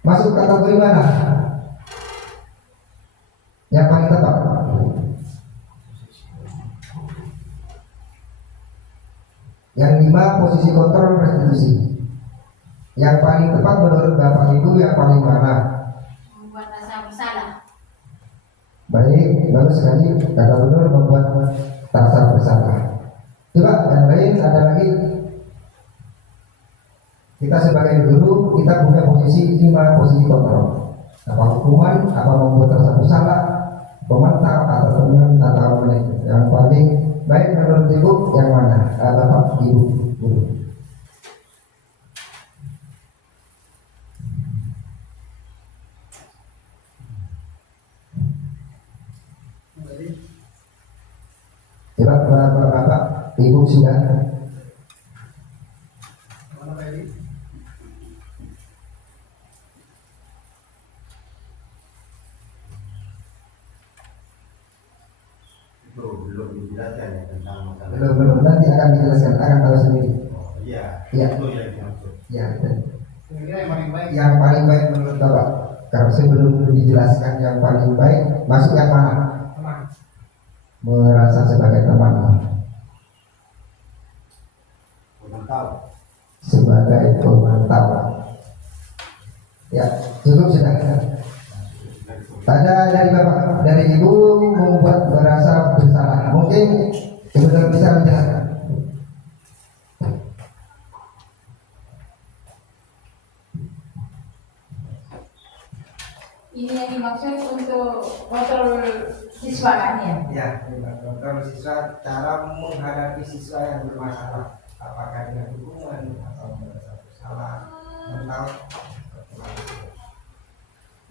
masuk kategori mana? Yang paling tepat? Yang 5 posisi kontrol restitusi. Yang paling tepat menurut Bapak Ibu yang paling mana? Membuat rasa bersalah. Baik, bagus sekali. Kata benar, membuat rasa bersalah. Coba yang lain ada lagi. Kita sebagai guru, kita punya posisi 5 posisi kontrol. Apa hukuman, apa membuat rasa bersalah, pemantau atau teman atau manajer. Yang paling baik menurut Ibu yang mana? Bapak Ibu guru. Coba bapak Ibu sudah. Belum dijelaskan ya tentang masalah. Belum nanti akan dijelaskan, akan tahu sendiri. Oh iya. Iya. Itu yang dimaksud. Ya. Kira-kira yang paling baik. Yang paling baik menurut Bapak. Kalau sebelum dijelaskan yang paling baik, masuk yang mana? Teman. Merasa sebagai teman. Pemantau. Sebagai pemantau. Ya, cukup sudah. Ada dari Bapak, dari Ibu membuat merasa bersalah. Mungkin Ibu bisa menjelaskan. Ini yang dimaksud untuk kontrol siswa kan ya? Ya, kalau siswa cara menghadapi siswa yang bermasalah, apakah dengan hukuman atau merasa bersalah, mental.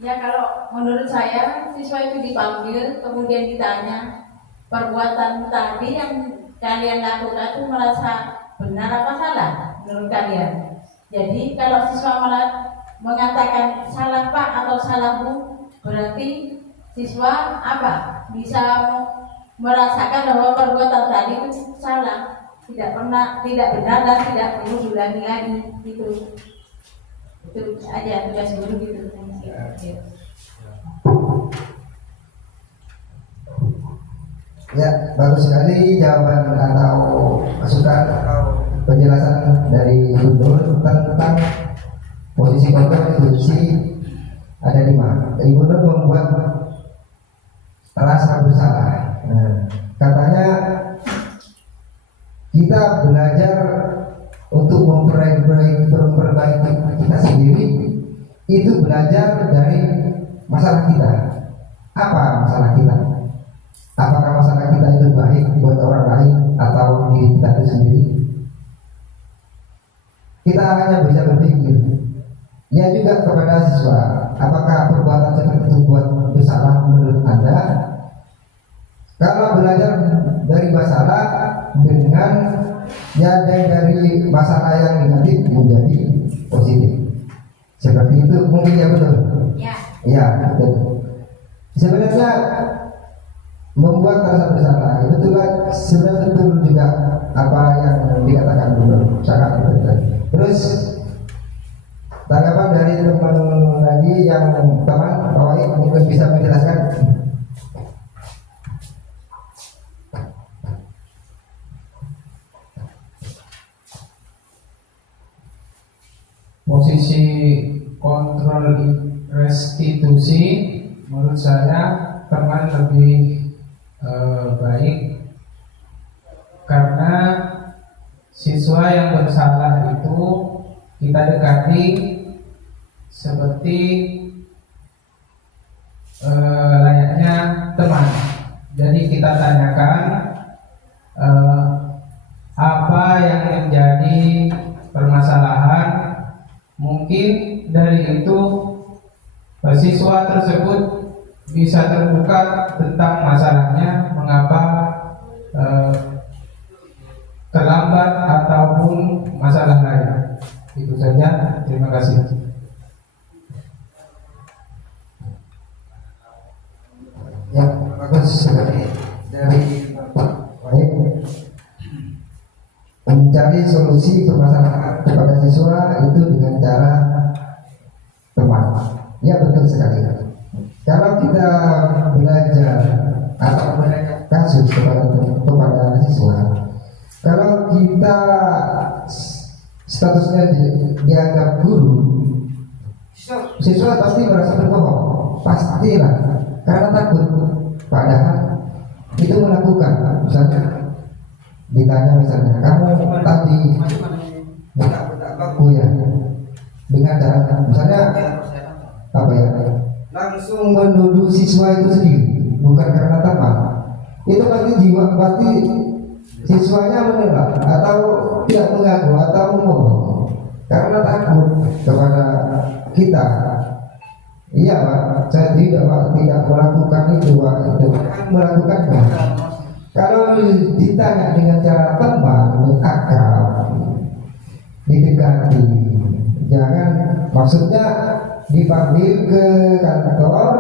Ya kalau menurut saya siswa itu dipanggil kemudian ditanya perbuatan tadi yang kalian lakukan itu merasa benar apa salah menurut kalian. Jadi kalau siswa malah mengatakan salah Pak atau salah Bu, berarti siswa apa bisa merasakan bahwa perbuatan tadi itu salah, tidak benar dan tidak perlu diulangi lagi gitu. Itu aja tugas guru gitu. Ya, bagus sekali jawaban atau masukan atau penjelasan dari Gubernur tentang posisi kontrol institusi ada di mana. Gubernur membuat rasa bersalah. Nah, katanya kita belajar untuk memperbaiki kita sendiri itu belajar dari masalah kita. Apa masalah kita? Apakah masalah kita itu baik buat orang lain atau diri kita itu sendiri? Kita hanya bisa berpikir. Ya juga kepada siswa, apakah perbuatan seperti itu buat bersalah menurut Anda? Kalau belajar dari masalah dengan ya dari masalah yang negatif menjadi positif, seperti itu mungkin ya betul? Ya. Ya betul. Sebenarnya membuat rasa bersalah itu sebenarnya betul juga apa yang dikatakan dulu sangat betul. Terus tanggapan dari teman lagi yang teman Pak Wahid mungkin bisa menjelaskan. Posisi kontrol restitusi menurut saya teman lebih baik karena siswa yang bersalah itu kita dekati seperti layaknya teman. Jadi kita tanyakan apa yang menjadi permasalahan. Mungkin dari itu siswa tersebut bisa terbuka tentang masalahnya, mengapa terlambat ataupun masalah lain. Itu saja, terima kasih. Ya, bagus sekali dari Pak Wahid mencari solusi permasalahan kepada siswa itu dengan cara teman. Ya betul sekali. Kalau kita belajar atau menanyakan kasus kepada siswa, kalau kita statusnya dianggap guru, siswa pasti merasa berbohong, pastilah, karena takut. Padahal itu melakukan, misalnya ditanya misalnya, kamu tadi buka bangku ya, dengan cara misalnya apa ya, langsung menuduh siswa itu sendiri, bukan karena teman. Itu pasti siswanya menolak atau tidak mengaku atau membohong karena takut kepada kita. Iya Pak, saya tidak melakukan itu Pak, itu melakukannya. Kalau ditanya dengan cara teman, akrab, didekati, jangan maksudnya dipanggil ke kantor,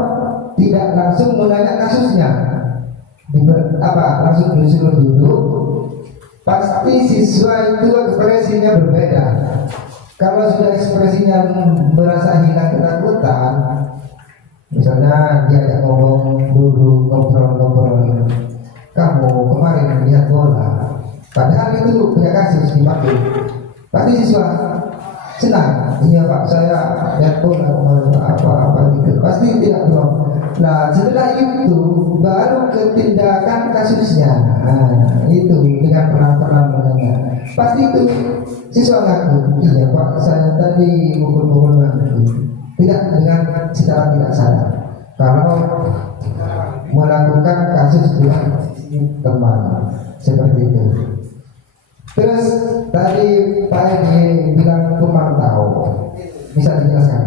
tidak langsung menanya kasusnya, langsung disuruh duduk. Pasti siswa itu ekspresinya berbeda. Kalau sudah ekspresinya merasa hilang ketakutan, misalnya diajak ngomong dulu, ngobrol, kamu kemarin lihat bola, padahal itu punya kasus dipanggil, pasti siswa senang. Iya Pak, saya lihat bola apa gitu, pasti tidak belum. Nah setelah itu baru ketindakan kasusnya. Nah itu dengan pelan-pelan menanya, pasti itu siswa ngaku, iya Pak, saya tadi pukul tidak dengan secara tidak sadar. Kalau melakukan kasus dengan teman seperti itu. Terus tadi Pak Edi bilang pemantau, bisa dijelaskan?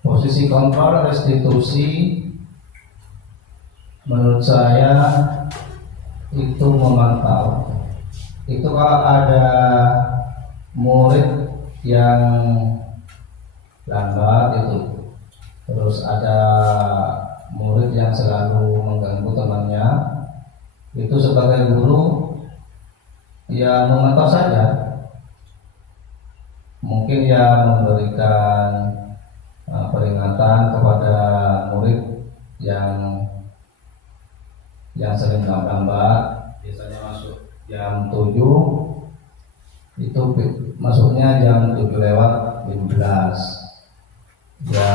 Posisi kontrol restitusi menurut saya itu memantau. Itu kalau ada murid yang lambat itu. Terus ada murid yang selalu mengganggu temannya. Itu sebagai guru ya memantau saja. Mungkin ya memberikan peringatan kepada murid yang sering lambat, biasanya masuk jam 7, itu masuknya jam 7:15. Ya,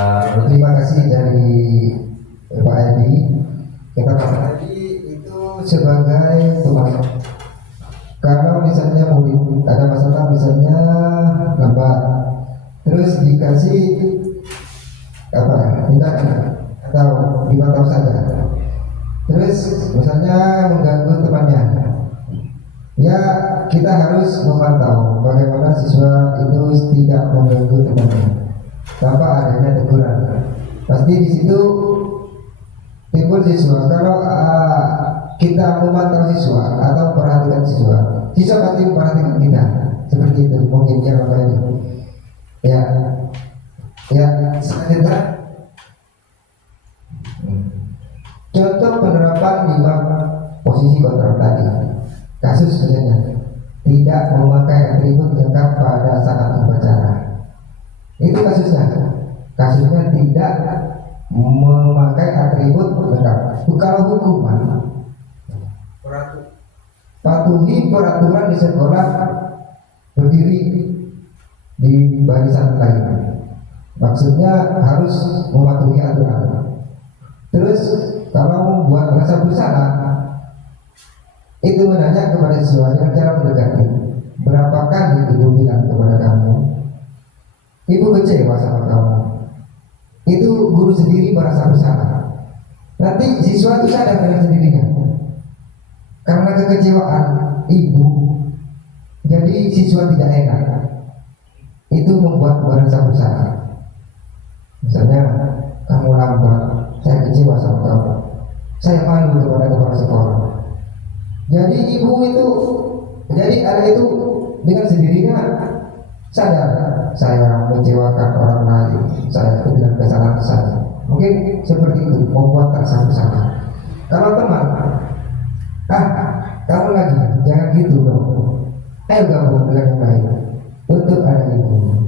Terima kasih dari Pak Edi. Kita Pak Edi itu sebagai teman. Kalau misalnya murid ada masalah, misalnya lambat, terus dikasih tindakan atau dipantau saja. Terus misalnya mengganggu temannya, ya kita harus memantau bagaimana siswa itu tidak mengganggu temannya tanpa adanya teguran. Pasti di situ timbul siswa. Kalau kita memantau siswa atau perhatikan siswa, siswa pasti memperhatikan kita. Seperti itu mungkin ya Bapak ini. Ya selanjutnya contoh penerapan 5 posisi kontrol tadi. Kasus misalnya tidak memakai atribut lengkap pada saat upacara. Itu kasusnya. Kasusnya tidak memakai atribut lengkap. Kalau hukuman, patuhi peraturan di sekolah, berdiri di barisan lain. Maksudnya harus mematuhi aturan. Terus kalau membuat merasa bersalah, itu menanya kepada siswa dengan cara mendekati. Berapa kali ibu bilang kepada kamu, ibu kecewa sama kamu. Itu guru sendiri merasa bersalah. Nanti siswa itu sadar dengan sendirinya. Karena kekecewaan ibu, jadi siswa tidak enak. Itu membuat merasa bersalah. Misalnya kamu lambat, saya kecewa sama kamu, saya malu kepada kepala sekolah. Jadi ibu itu, jadi anak itu dengan sendirinya sadar, saya mengecewakan orang lain, saya bilang kesalahan saya. Mungkin seperti itu membuat rasa bersalah. Kalau teman, kamu lagi jangan gitu dong. Ayo gabung dengan yang lain. Untuk ada ibu,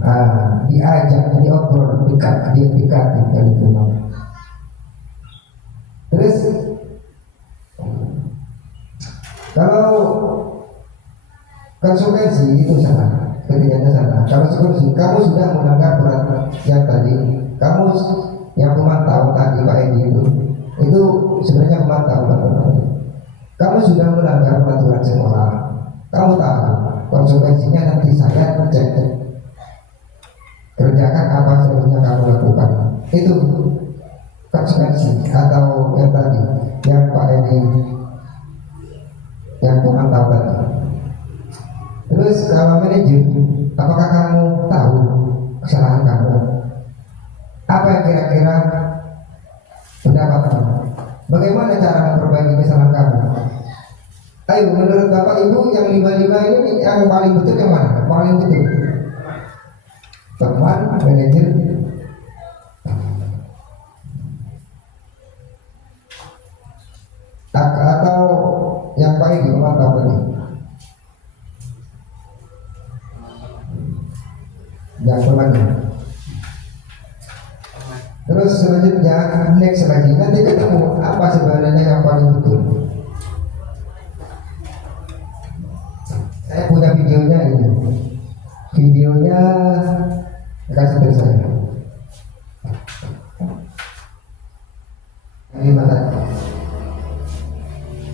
diajak, diobrol, dekat kali itu. Terus kalau konsekuensi itu salah, ketiganya salah. Kalau konsekuensi, kamu sudah melanggar peraturan yang tadi, kamu yang memantau tadi Pak Edi itu sebenarnya memantau teman-teman. Kamu sudah melanggar peraturan sekolah, kamu tahu konsekuensinya, nanti saya cek. Kerjakan apa sebenarnya kamu lakukan. Itu konsekuensi atau yang tadi yang Pak Edi yang memantau tadi. Terus kalau manajer, apakah kamu tahu kesalahan kamu? Apa yang kira-kira pendapat kamu? Bagaimana cara memperbaiki kesalahan kamu? Ayo, menurut Bapak Ibu yang 5 ini yang paling betul yang mana? Paling betul teman, manajer, atau yang paling memantau tadi? Yang temannya. Terus selanjutnya next lagi, nanti ketemu apa sebenarnya yang paling betul. Saya punya videonya ini. Videonya kasih ke saya. Gimana?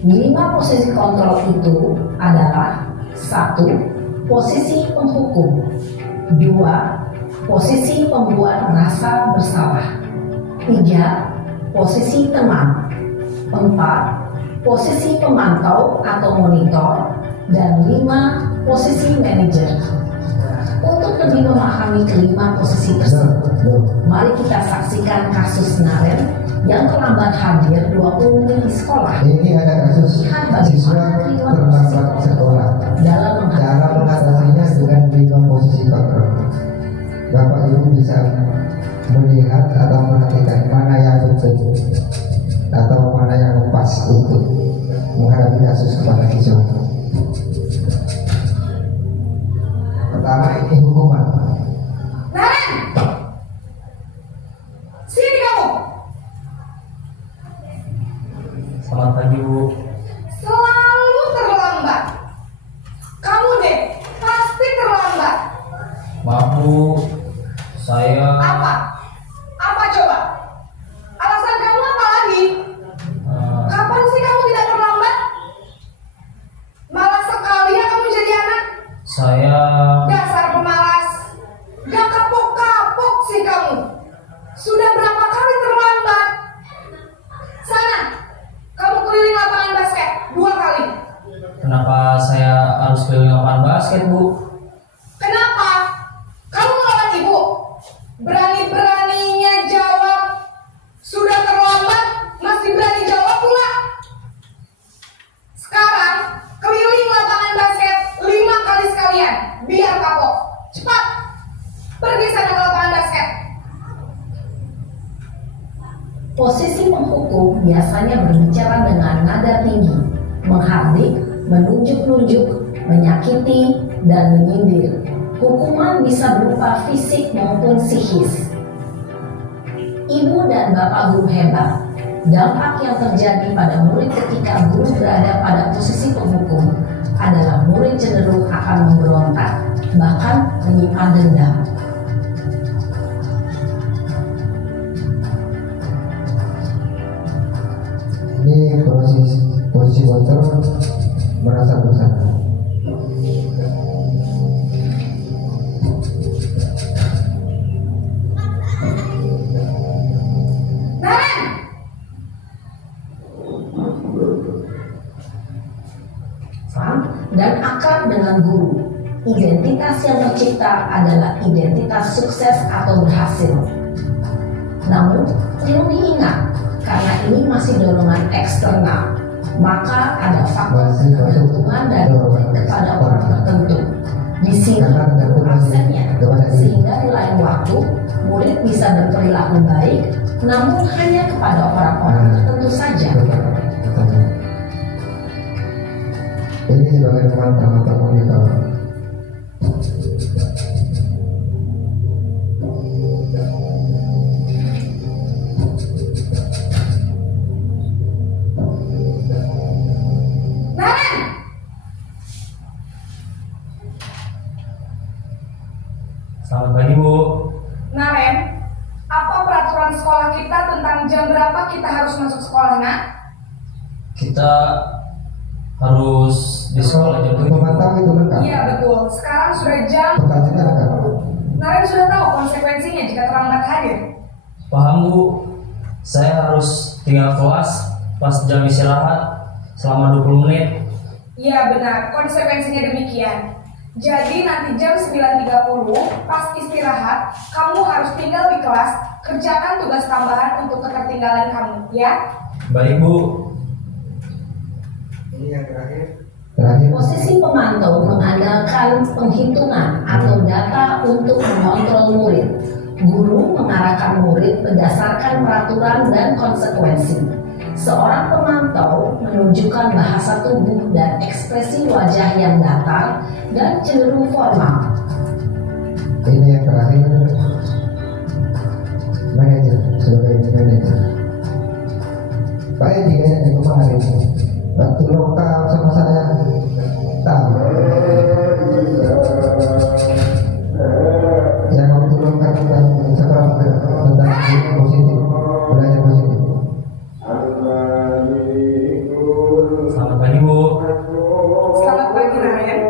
5 posisi kontrol itu adalah 1. Posisi penghukum, 2. Posisi pembuat merasa bersalah, 3. Posisi teman, 4. Posisi pemantau atau monitor, dan 5. Posisi manajer. Untuk lebih memahami kelima posisi tersebut, mari kita saksikan kasus Naren yang terlambat hadir 20 menit di sekolah. Ini ada kasus siswa terlambat sekolah. Dalam Cara mengatasinya dengan 5 posisi kontrol. Bapak Ibu bisa melihat atau memperhatikan mana yang betul atau mana yang pas untuk menghadapi kasus kepada siswa. Pertama ini hukuman. Naren, sini kamu. Selamat pagi Bu. Selalu terlambat. Kamu deh, pasti terlambat. Maaf Bu, saya Apa? Apa coba? Alasan kamu apa lagi? Kapan sih kamu tidak terlambat? Malas sekali ya kamu jadi anak. saya Dasar pemalas. Gak kapok-kapok sih kamu. Sudah berapa kali terlambat? Sana, kamu keliling lapangan basket 2 kali. kenapa saya harus keliling lapangan basket Bu? Kenapa? Kamu melawan ibu? Berani-beraninya jawab. Sudah terlambat, masih berani jawab pula. Sekarang, keliling lapangan basket 5 kali sekalian. Biar kapok. Cepat. Pergi sana ke lapangan basket. Posisi penghukum biasanya berbicara dengan nada tinggi, menghardik, menunjuk-nunjuk, menyakiti, dan menyindir. Hukuman bisa berupa fisik maupun psikis. Ibu dan bapak guru hebat. Dampak yang terjadi pada murid ketika guru berada pada posisi penghukum adalah murid cenderung akan memberontak, bahkan menyimpan dendam. Ini posisi bocor merasa bersalah. Naren! Paham? Dan akrab dengan guru. Identitas yang tercipta adalah identitas sukses atau berhasil. Namun, perlu diingat, karena ini masih dorongan eksternal, maka ada faktor ketergantungan dari murid kepada orang tertentu. Di sini guru absennya, sehingga di lain waktu murid bisa berperilaku baik, namun hanya kepada orang-orang tertentu saja. Ini sebagai teman-teman di kawan. Naren! Selamat pagi Bu. Naren, apa peraturan sekolah kita tentang jam berapa kita harus masuk sekolah, nak? Kita harus di sekolah jam 7. Memantau itu benar. Iya betul, sekarang sudah jam Pertanyaannya apa? 10. Naren sudah tahu konsekuensinya jika terlambat hadir. Paham Bu, saya harus tinggal kelas pas jam istirahat selama 20 menit. Iya benar, konsekuensinya demikian. Jadi nanti jam 9.30 pas istirahat, kamu harus tinggal di kelas, kerjakan tugas tambahan untuk ketertinggalan kamu, ya? Baik Bu. Ini yang terakhir. Posisi pemantau mengandalkan penghitungan atau data untuk mengontrol murid. Guru mengarahkan murid berdasarkan peraturan dan konsekuensi. Seorang pemantau menunjukkan bahasa tubuh dan ekspresi wajah yang datar dan cenderung formal. Ini yang terakhir. Manajer, sebagai manajer. Pak Edi kayaknya kemarin waktu lokal sama saya tahu. Yang waktu lokal tentang sekolah tentang positif, belajar positif. Selamat pagi Bu. Selamat pagi, Naren.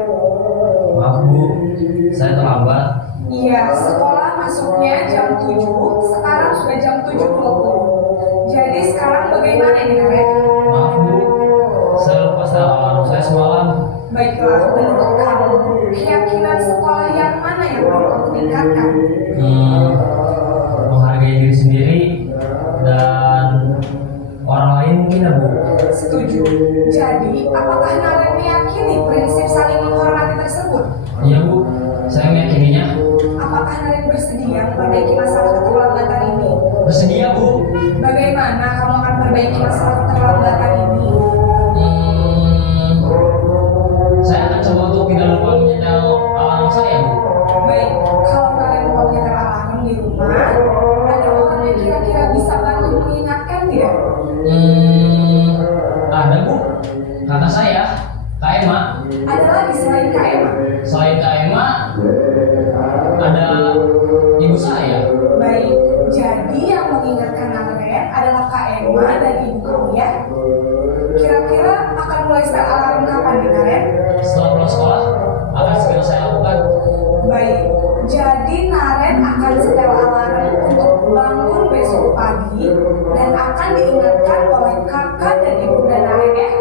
Maaf Bu, saya terlambat. Iya, sekolah masuknya jam 7, sekarang sudah jam 7.20. Jadi sekarang bagaimana ini, Naren? Maaf Bu, saya lupa alarm saya semalam. Baiklah, menurut kamu, keyakinan sekolah yang mana yang perlu kamu tingkatkan? Menghargai diri sendiri dan orang lain mungkin ya Bu. Setuju. Jadi, apakah Naren meyakini prinsip saling menghormati tersebut? Iya Bu, saya meyakininya. Apakah Naren bersedia memperbaiki masalah keterlambatan ini? Bersedia, Bu. Bagaimana kamu akan memperbaiki masalah keterlambatan ini? Saya akan coba untuk tidak lupa menyetel alarm saya, Bu. Baik, kalau Naren mau menyetel alarm di rumah, ada orang yang kira-kira bisa bantu mengingatkan tidak? Ada, Bu. Kata saya, Kak Emma. Ada lagi selain Kak Emma? Selain Kak Emma, ada ibu saya. Baik, jadi yang mengingatkan Naren adalah Kak Emma dan ibu kamu ya? Kira-kira akan mulai start alarm kapan nih Naren? Setelah pulang sekolah, akan segera saya lakukan. Baik, jadi Naren akan setel alarm untuk bangun besok pagi dan akan diingatkan oleh kakak dan ibu dan Naren ya.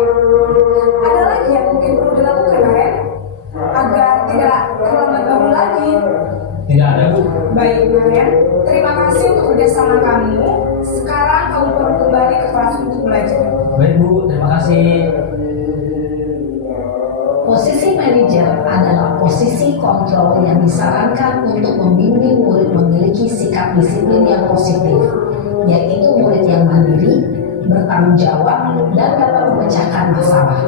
Ada lagi yang mungkin perlu dilakukan Naren agar tidak terlambat bangun lagi? Tidak ada, Bu. Baik Naren, terima kasih untuk kerjasama kamu. Sekarang kamu perlu kembali ke kelas untuk belajar. Baik, Bu. Terima kasih. Posisi manajer adalah posisi kontrol yang disarankan untuk membimbing murid memiliki sikap disiplin yang positif, yaitu murid yang mandiri, bertanggung jawab, dan dapat memecahkan masalah.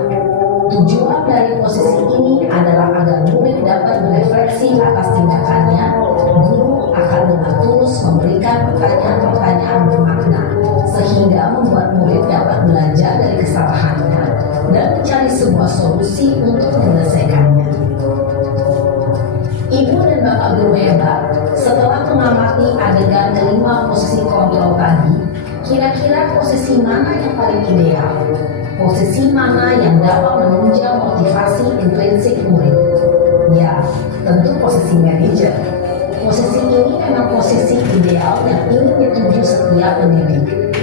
Tujuan dari posisi ini adalah agar murid dapat berefleksi atas tindakannya. Guru akan dengan tulus memberikan pertanyaan-pertanyaan bermakna, sehingga membuat murid dapat belajar dari kesalahannya dan mencari sebuah solusi untuk menyelesaikannya. Ibu dan bapak guru hebat, setelah mengamati adegan kelima posisi kontrol tadi, kira-kira posisi mana yang paling ideal? Posisi mana yang dapat menunjang motivasi intrinsik murid? Ya, tentu posisi manajer. Posisi ini memang posisi ideal yang ingin dituju setiap pendidik.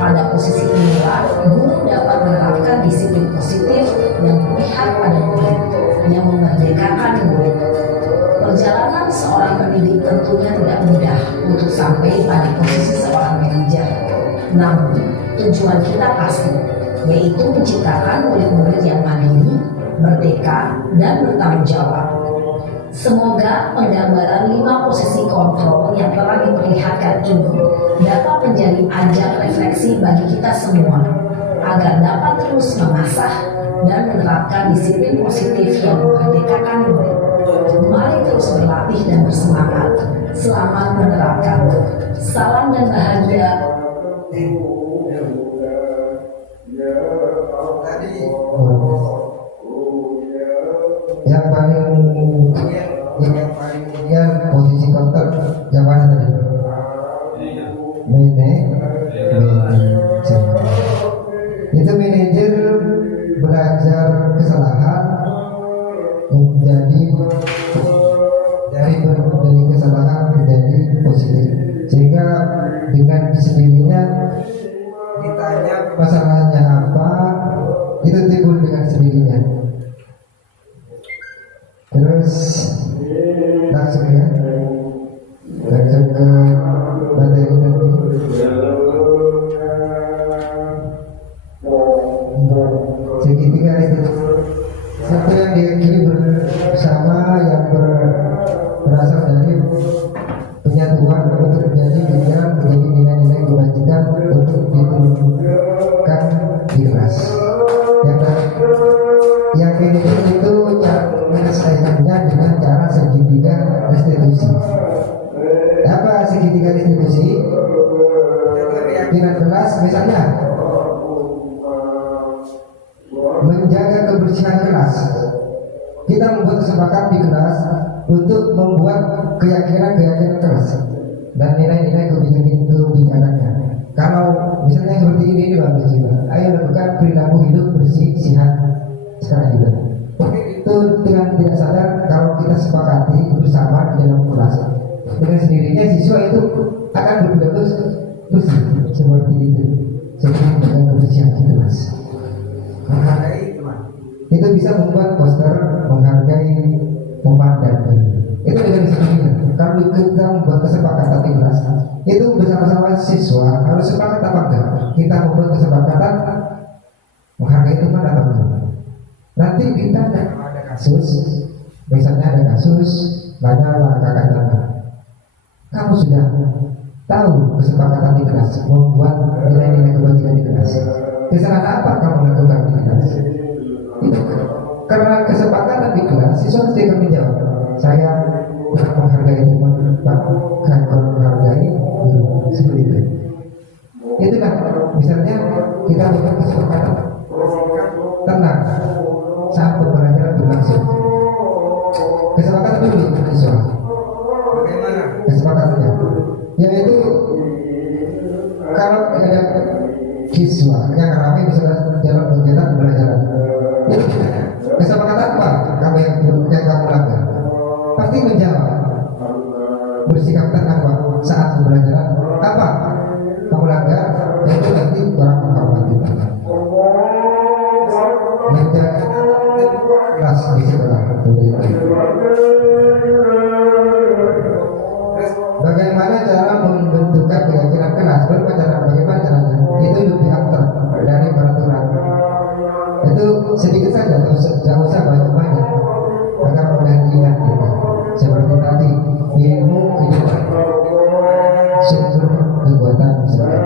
Pada posisi inilah, guru dapat menerapkan disiplin positif yang berpihak pada murid, yang memerdekakan murid. Perjalanan seorang pendidik tentunya tidak mudah untuk sampai pada posisi seorang manajer. Namun, tujuan kita pasti, yaitu menciptakan murid-murid yang mandiri, merdeka, dan bertanggung jawab. Semoga penggambaran 5 posisi kontrol yang telah diperlihatkan ini dapat menjadi ajang refleksi bagi kita semua, agar dapat terus mengasah dan menerapkan disiplin positif yang memerdekakan murid. Mari terus berlatih dan bersemangat. Selamat menerapkan. Salam dan bahagia. Yang paling ideal posisi kontak yang mana tadi? Manajer. Itu manajer belajar kesalahan menjadi dari kesalahan menjadi positif, sehingga dengan sendirinya ditanya masalahnya apa, itu timbul dengan sendirinya. Terus langsung ya, langsung ke materi nanti. Segitiga itu satu yang diyakini bersama yang berasal dari penyatuan untuk menjadi pikiran, menjadi nilai-nilai kebajikan untuk diturunkan di kelas. Yang ini itu menyelesaikannya dengan cara segitiga restitusi. Apa segitiga restitusi? Keyakinan kelas misalnya menjaga kebersihan kelas. Kita membuat kesepakatan di kelas untuk membuat keyakinan kelas dan nilai-nilai kebijakannya. Kalau misalnya seperti ini bagus juga. Ayo lakukan perilaku hidup bersih, sehat sekarang juga. Itu dengan tidak sadar kalau kita sepakati bersama di dalam kelas, dengan sendirinya siswa itu akan berperilaku bersih seperti itu. Seperti dengan kebersihan di kelas. Menghargai teman. Itu bisa membuat poster menghargai teman dan guru. Itu dengan sendirinya. Kalau kita membuat kesepakatan di kelas, itu bersama-sama siswa harus sepakat apa enggak? Kita membuat kesepakatan menghargai teman atau guru. Nanti kita ada kasus, misalnya ada kasus Lanyalah kakak tanya, kamu sudah tahu kesepakatan di kelas membuat nilai-nilai kebajikan di kelas. Kesalahan apa kamu lakukan di kelas? Itu karena kesepakatan di kelas, siswa mesti akan menjawab, saya kurang menghargai teman, kurang menghargai guru, seperti itu. Itulah misalnya kita bukan kesepakatan, tenang saat pembelajaran berlangsung. Kesepakatan dulu siswa. Bagaimana? Kesepakatannya, yaitu kalau ada siswa yang ramai misalnya dalam kegiatan pembelajaran, kesepakatan apa kamu yang kamu lakukan? Pasti menjawab, bersikap tenang Pak saat pembelajaran. Apa kamu langgar? Itu nanti orang menghormati menjaga kelas di sekolah. Bagaimana cara membentukkan keyakinan kelas? Bagaimana caranya? Itu lebih abstrak dari peraturan. Itu sedikit saja, tidak usah banyak-banyak agar mudah diingat gitu. Seperti tadi, ilmu itu sumber kekuatan misalnya.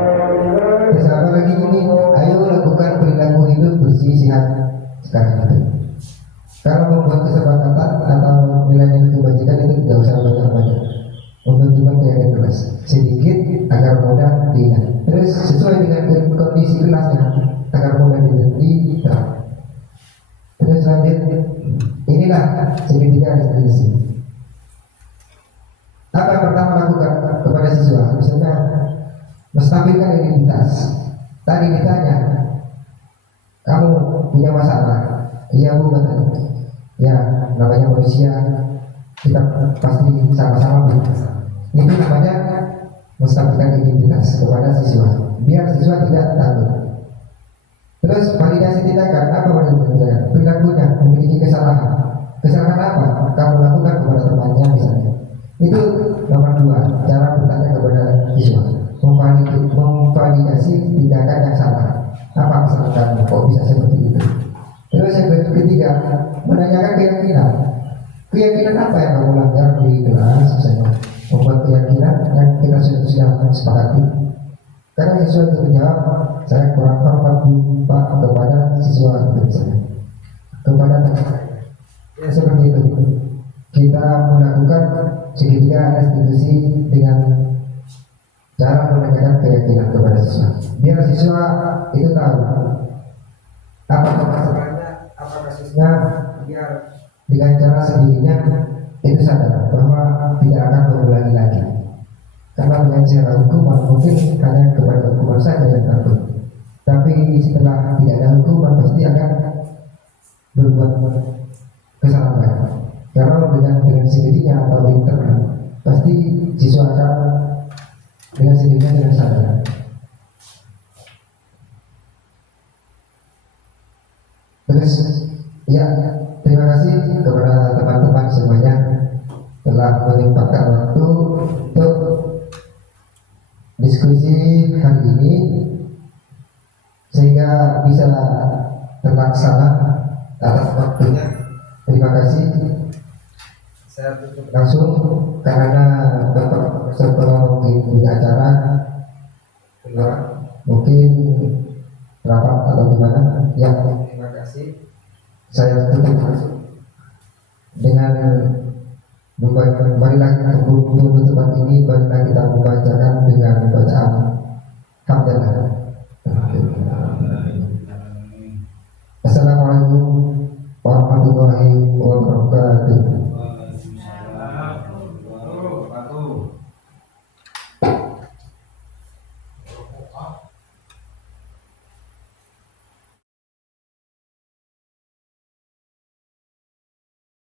Terus apa lagi ini? Ayo lakukan perilaku hidup bersih sehat sekarang itu. Kalau membuat kesepakatan atau nilai-nilai kebajikan itu tidak usah banyak-banyak. Membentukkan keyakinan kelas sedikit agar mudah diingat. Terus sesuai dengan kondisi kelasnya agar mudah diterap. Terus lanjut, inilah segitiga restriksi. Apa yang pertama lakukan kepada siswa? Misalnya menstabilkan identitas. Tadi ditanya, kamu punya masalah? Iya bukan? Ya namanya manusia, kita pasti sama-sama punya masalah. Itu namanya menstabilkan identitas kepada siswa, biar siswa tidak takut. Terus validasi tindakan, apa validasi tindakan? Perilakunya memiliki kesalahan. Kesalahan apa? Kamu lakukan kepada temannya misalnya. Itu nomor 2, cara bertanya kepada siswa, memvalidasi tindakan yang salah. Apa kesalahan kamu? Kok bisa seperti itu? Terus yang ketiga, menanyakan keyakinan. Keyakinan apa yang kamu langgar di kelas misalnya? Membuat keyakinan yang kita sudah sepakati. Karena siswa itu menjawab, saya kurang hormat Pak kepada siswa misalnya, kepada teman. Ya seperti itu. Kita melakukan segitiga restitusi dengan cara menanyakan keyakinan kepada siswa. Biar siswa itu tahu apakah masalahnya, apa kasusnya, biar dengan cara sendirinya itu sadar bahwa tidak akan mengulangi lagi. Karena dengan cara hukuman mungkin hanya kepada hukuman saja yang takut, tapi setelah tidak ada hukuman pasti akan berbuat kesalahan lagi. Karena dengan sendirinya atau internal pasti siswa akan dengan sendirinya dengan sadar. Terus ya, terima kasih kepada teman-teman semuanya telah menyempatkan waktu untuk diskusi hari ini sehingga bisa terlaksana atas waktunya. Terima kasih. Saya tutup langsung karena Bapak setelah mungkin acara mungkin rapat atau gimana. Ya, terima kasih. Saya tutup langsung dengan kembali lagi ke penutupan ini, balik lagi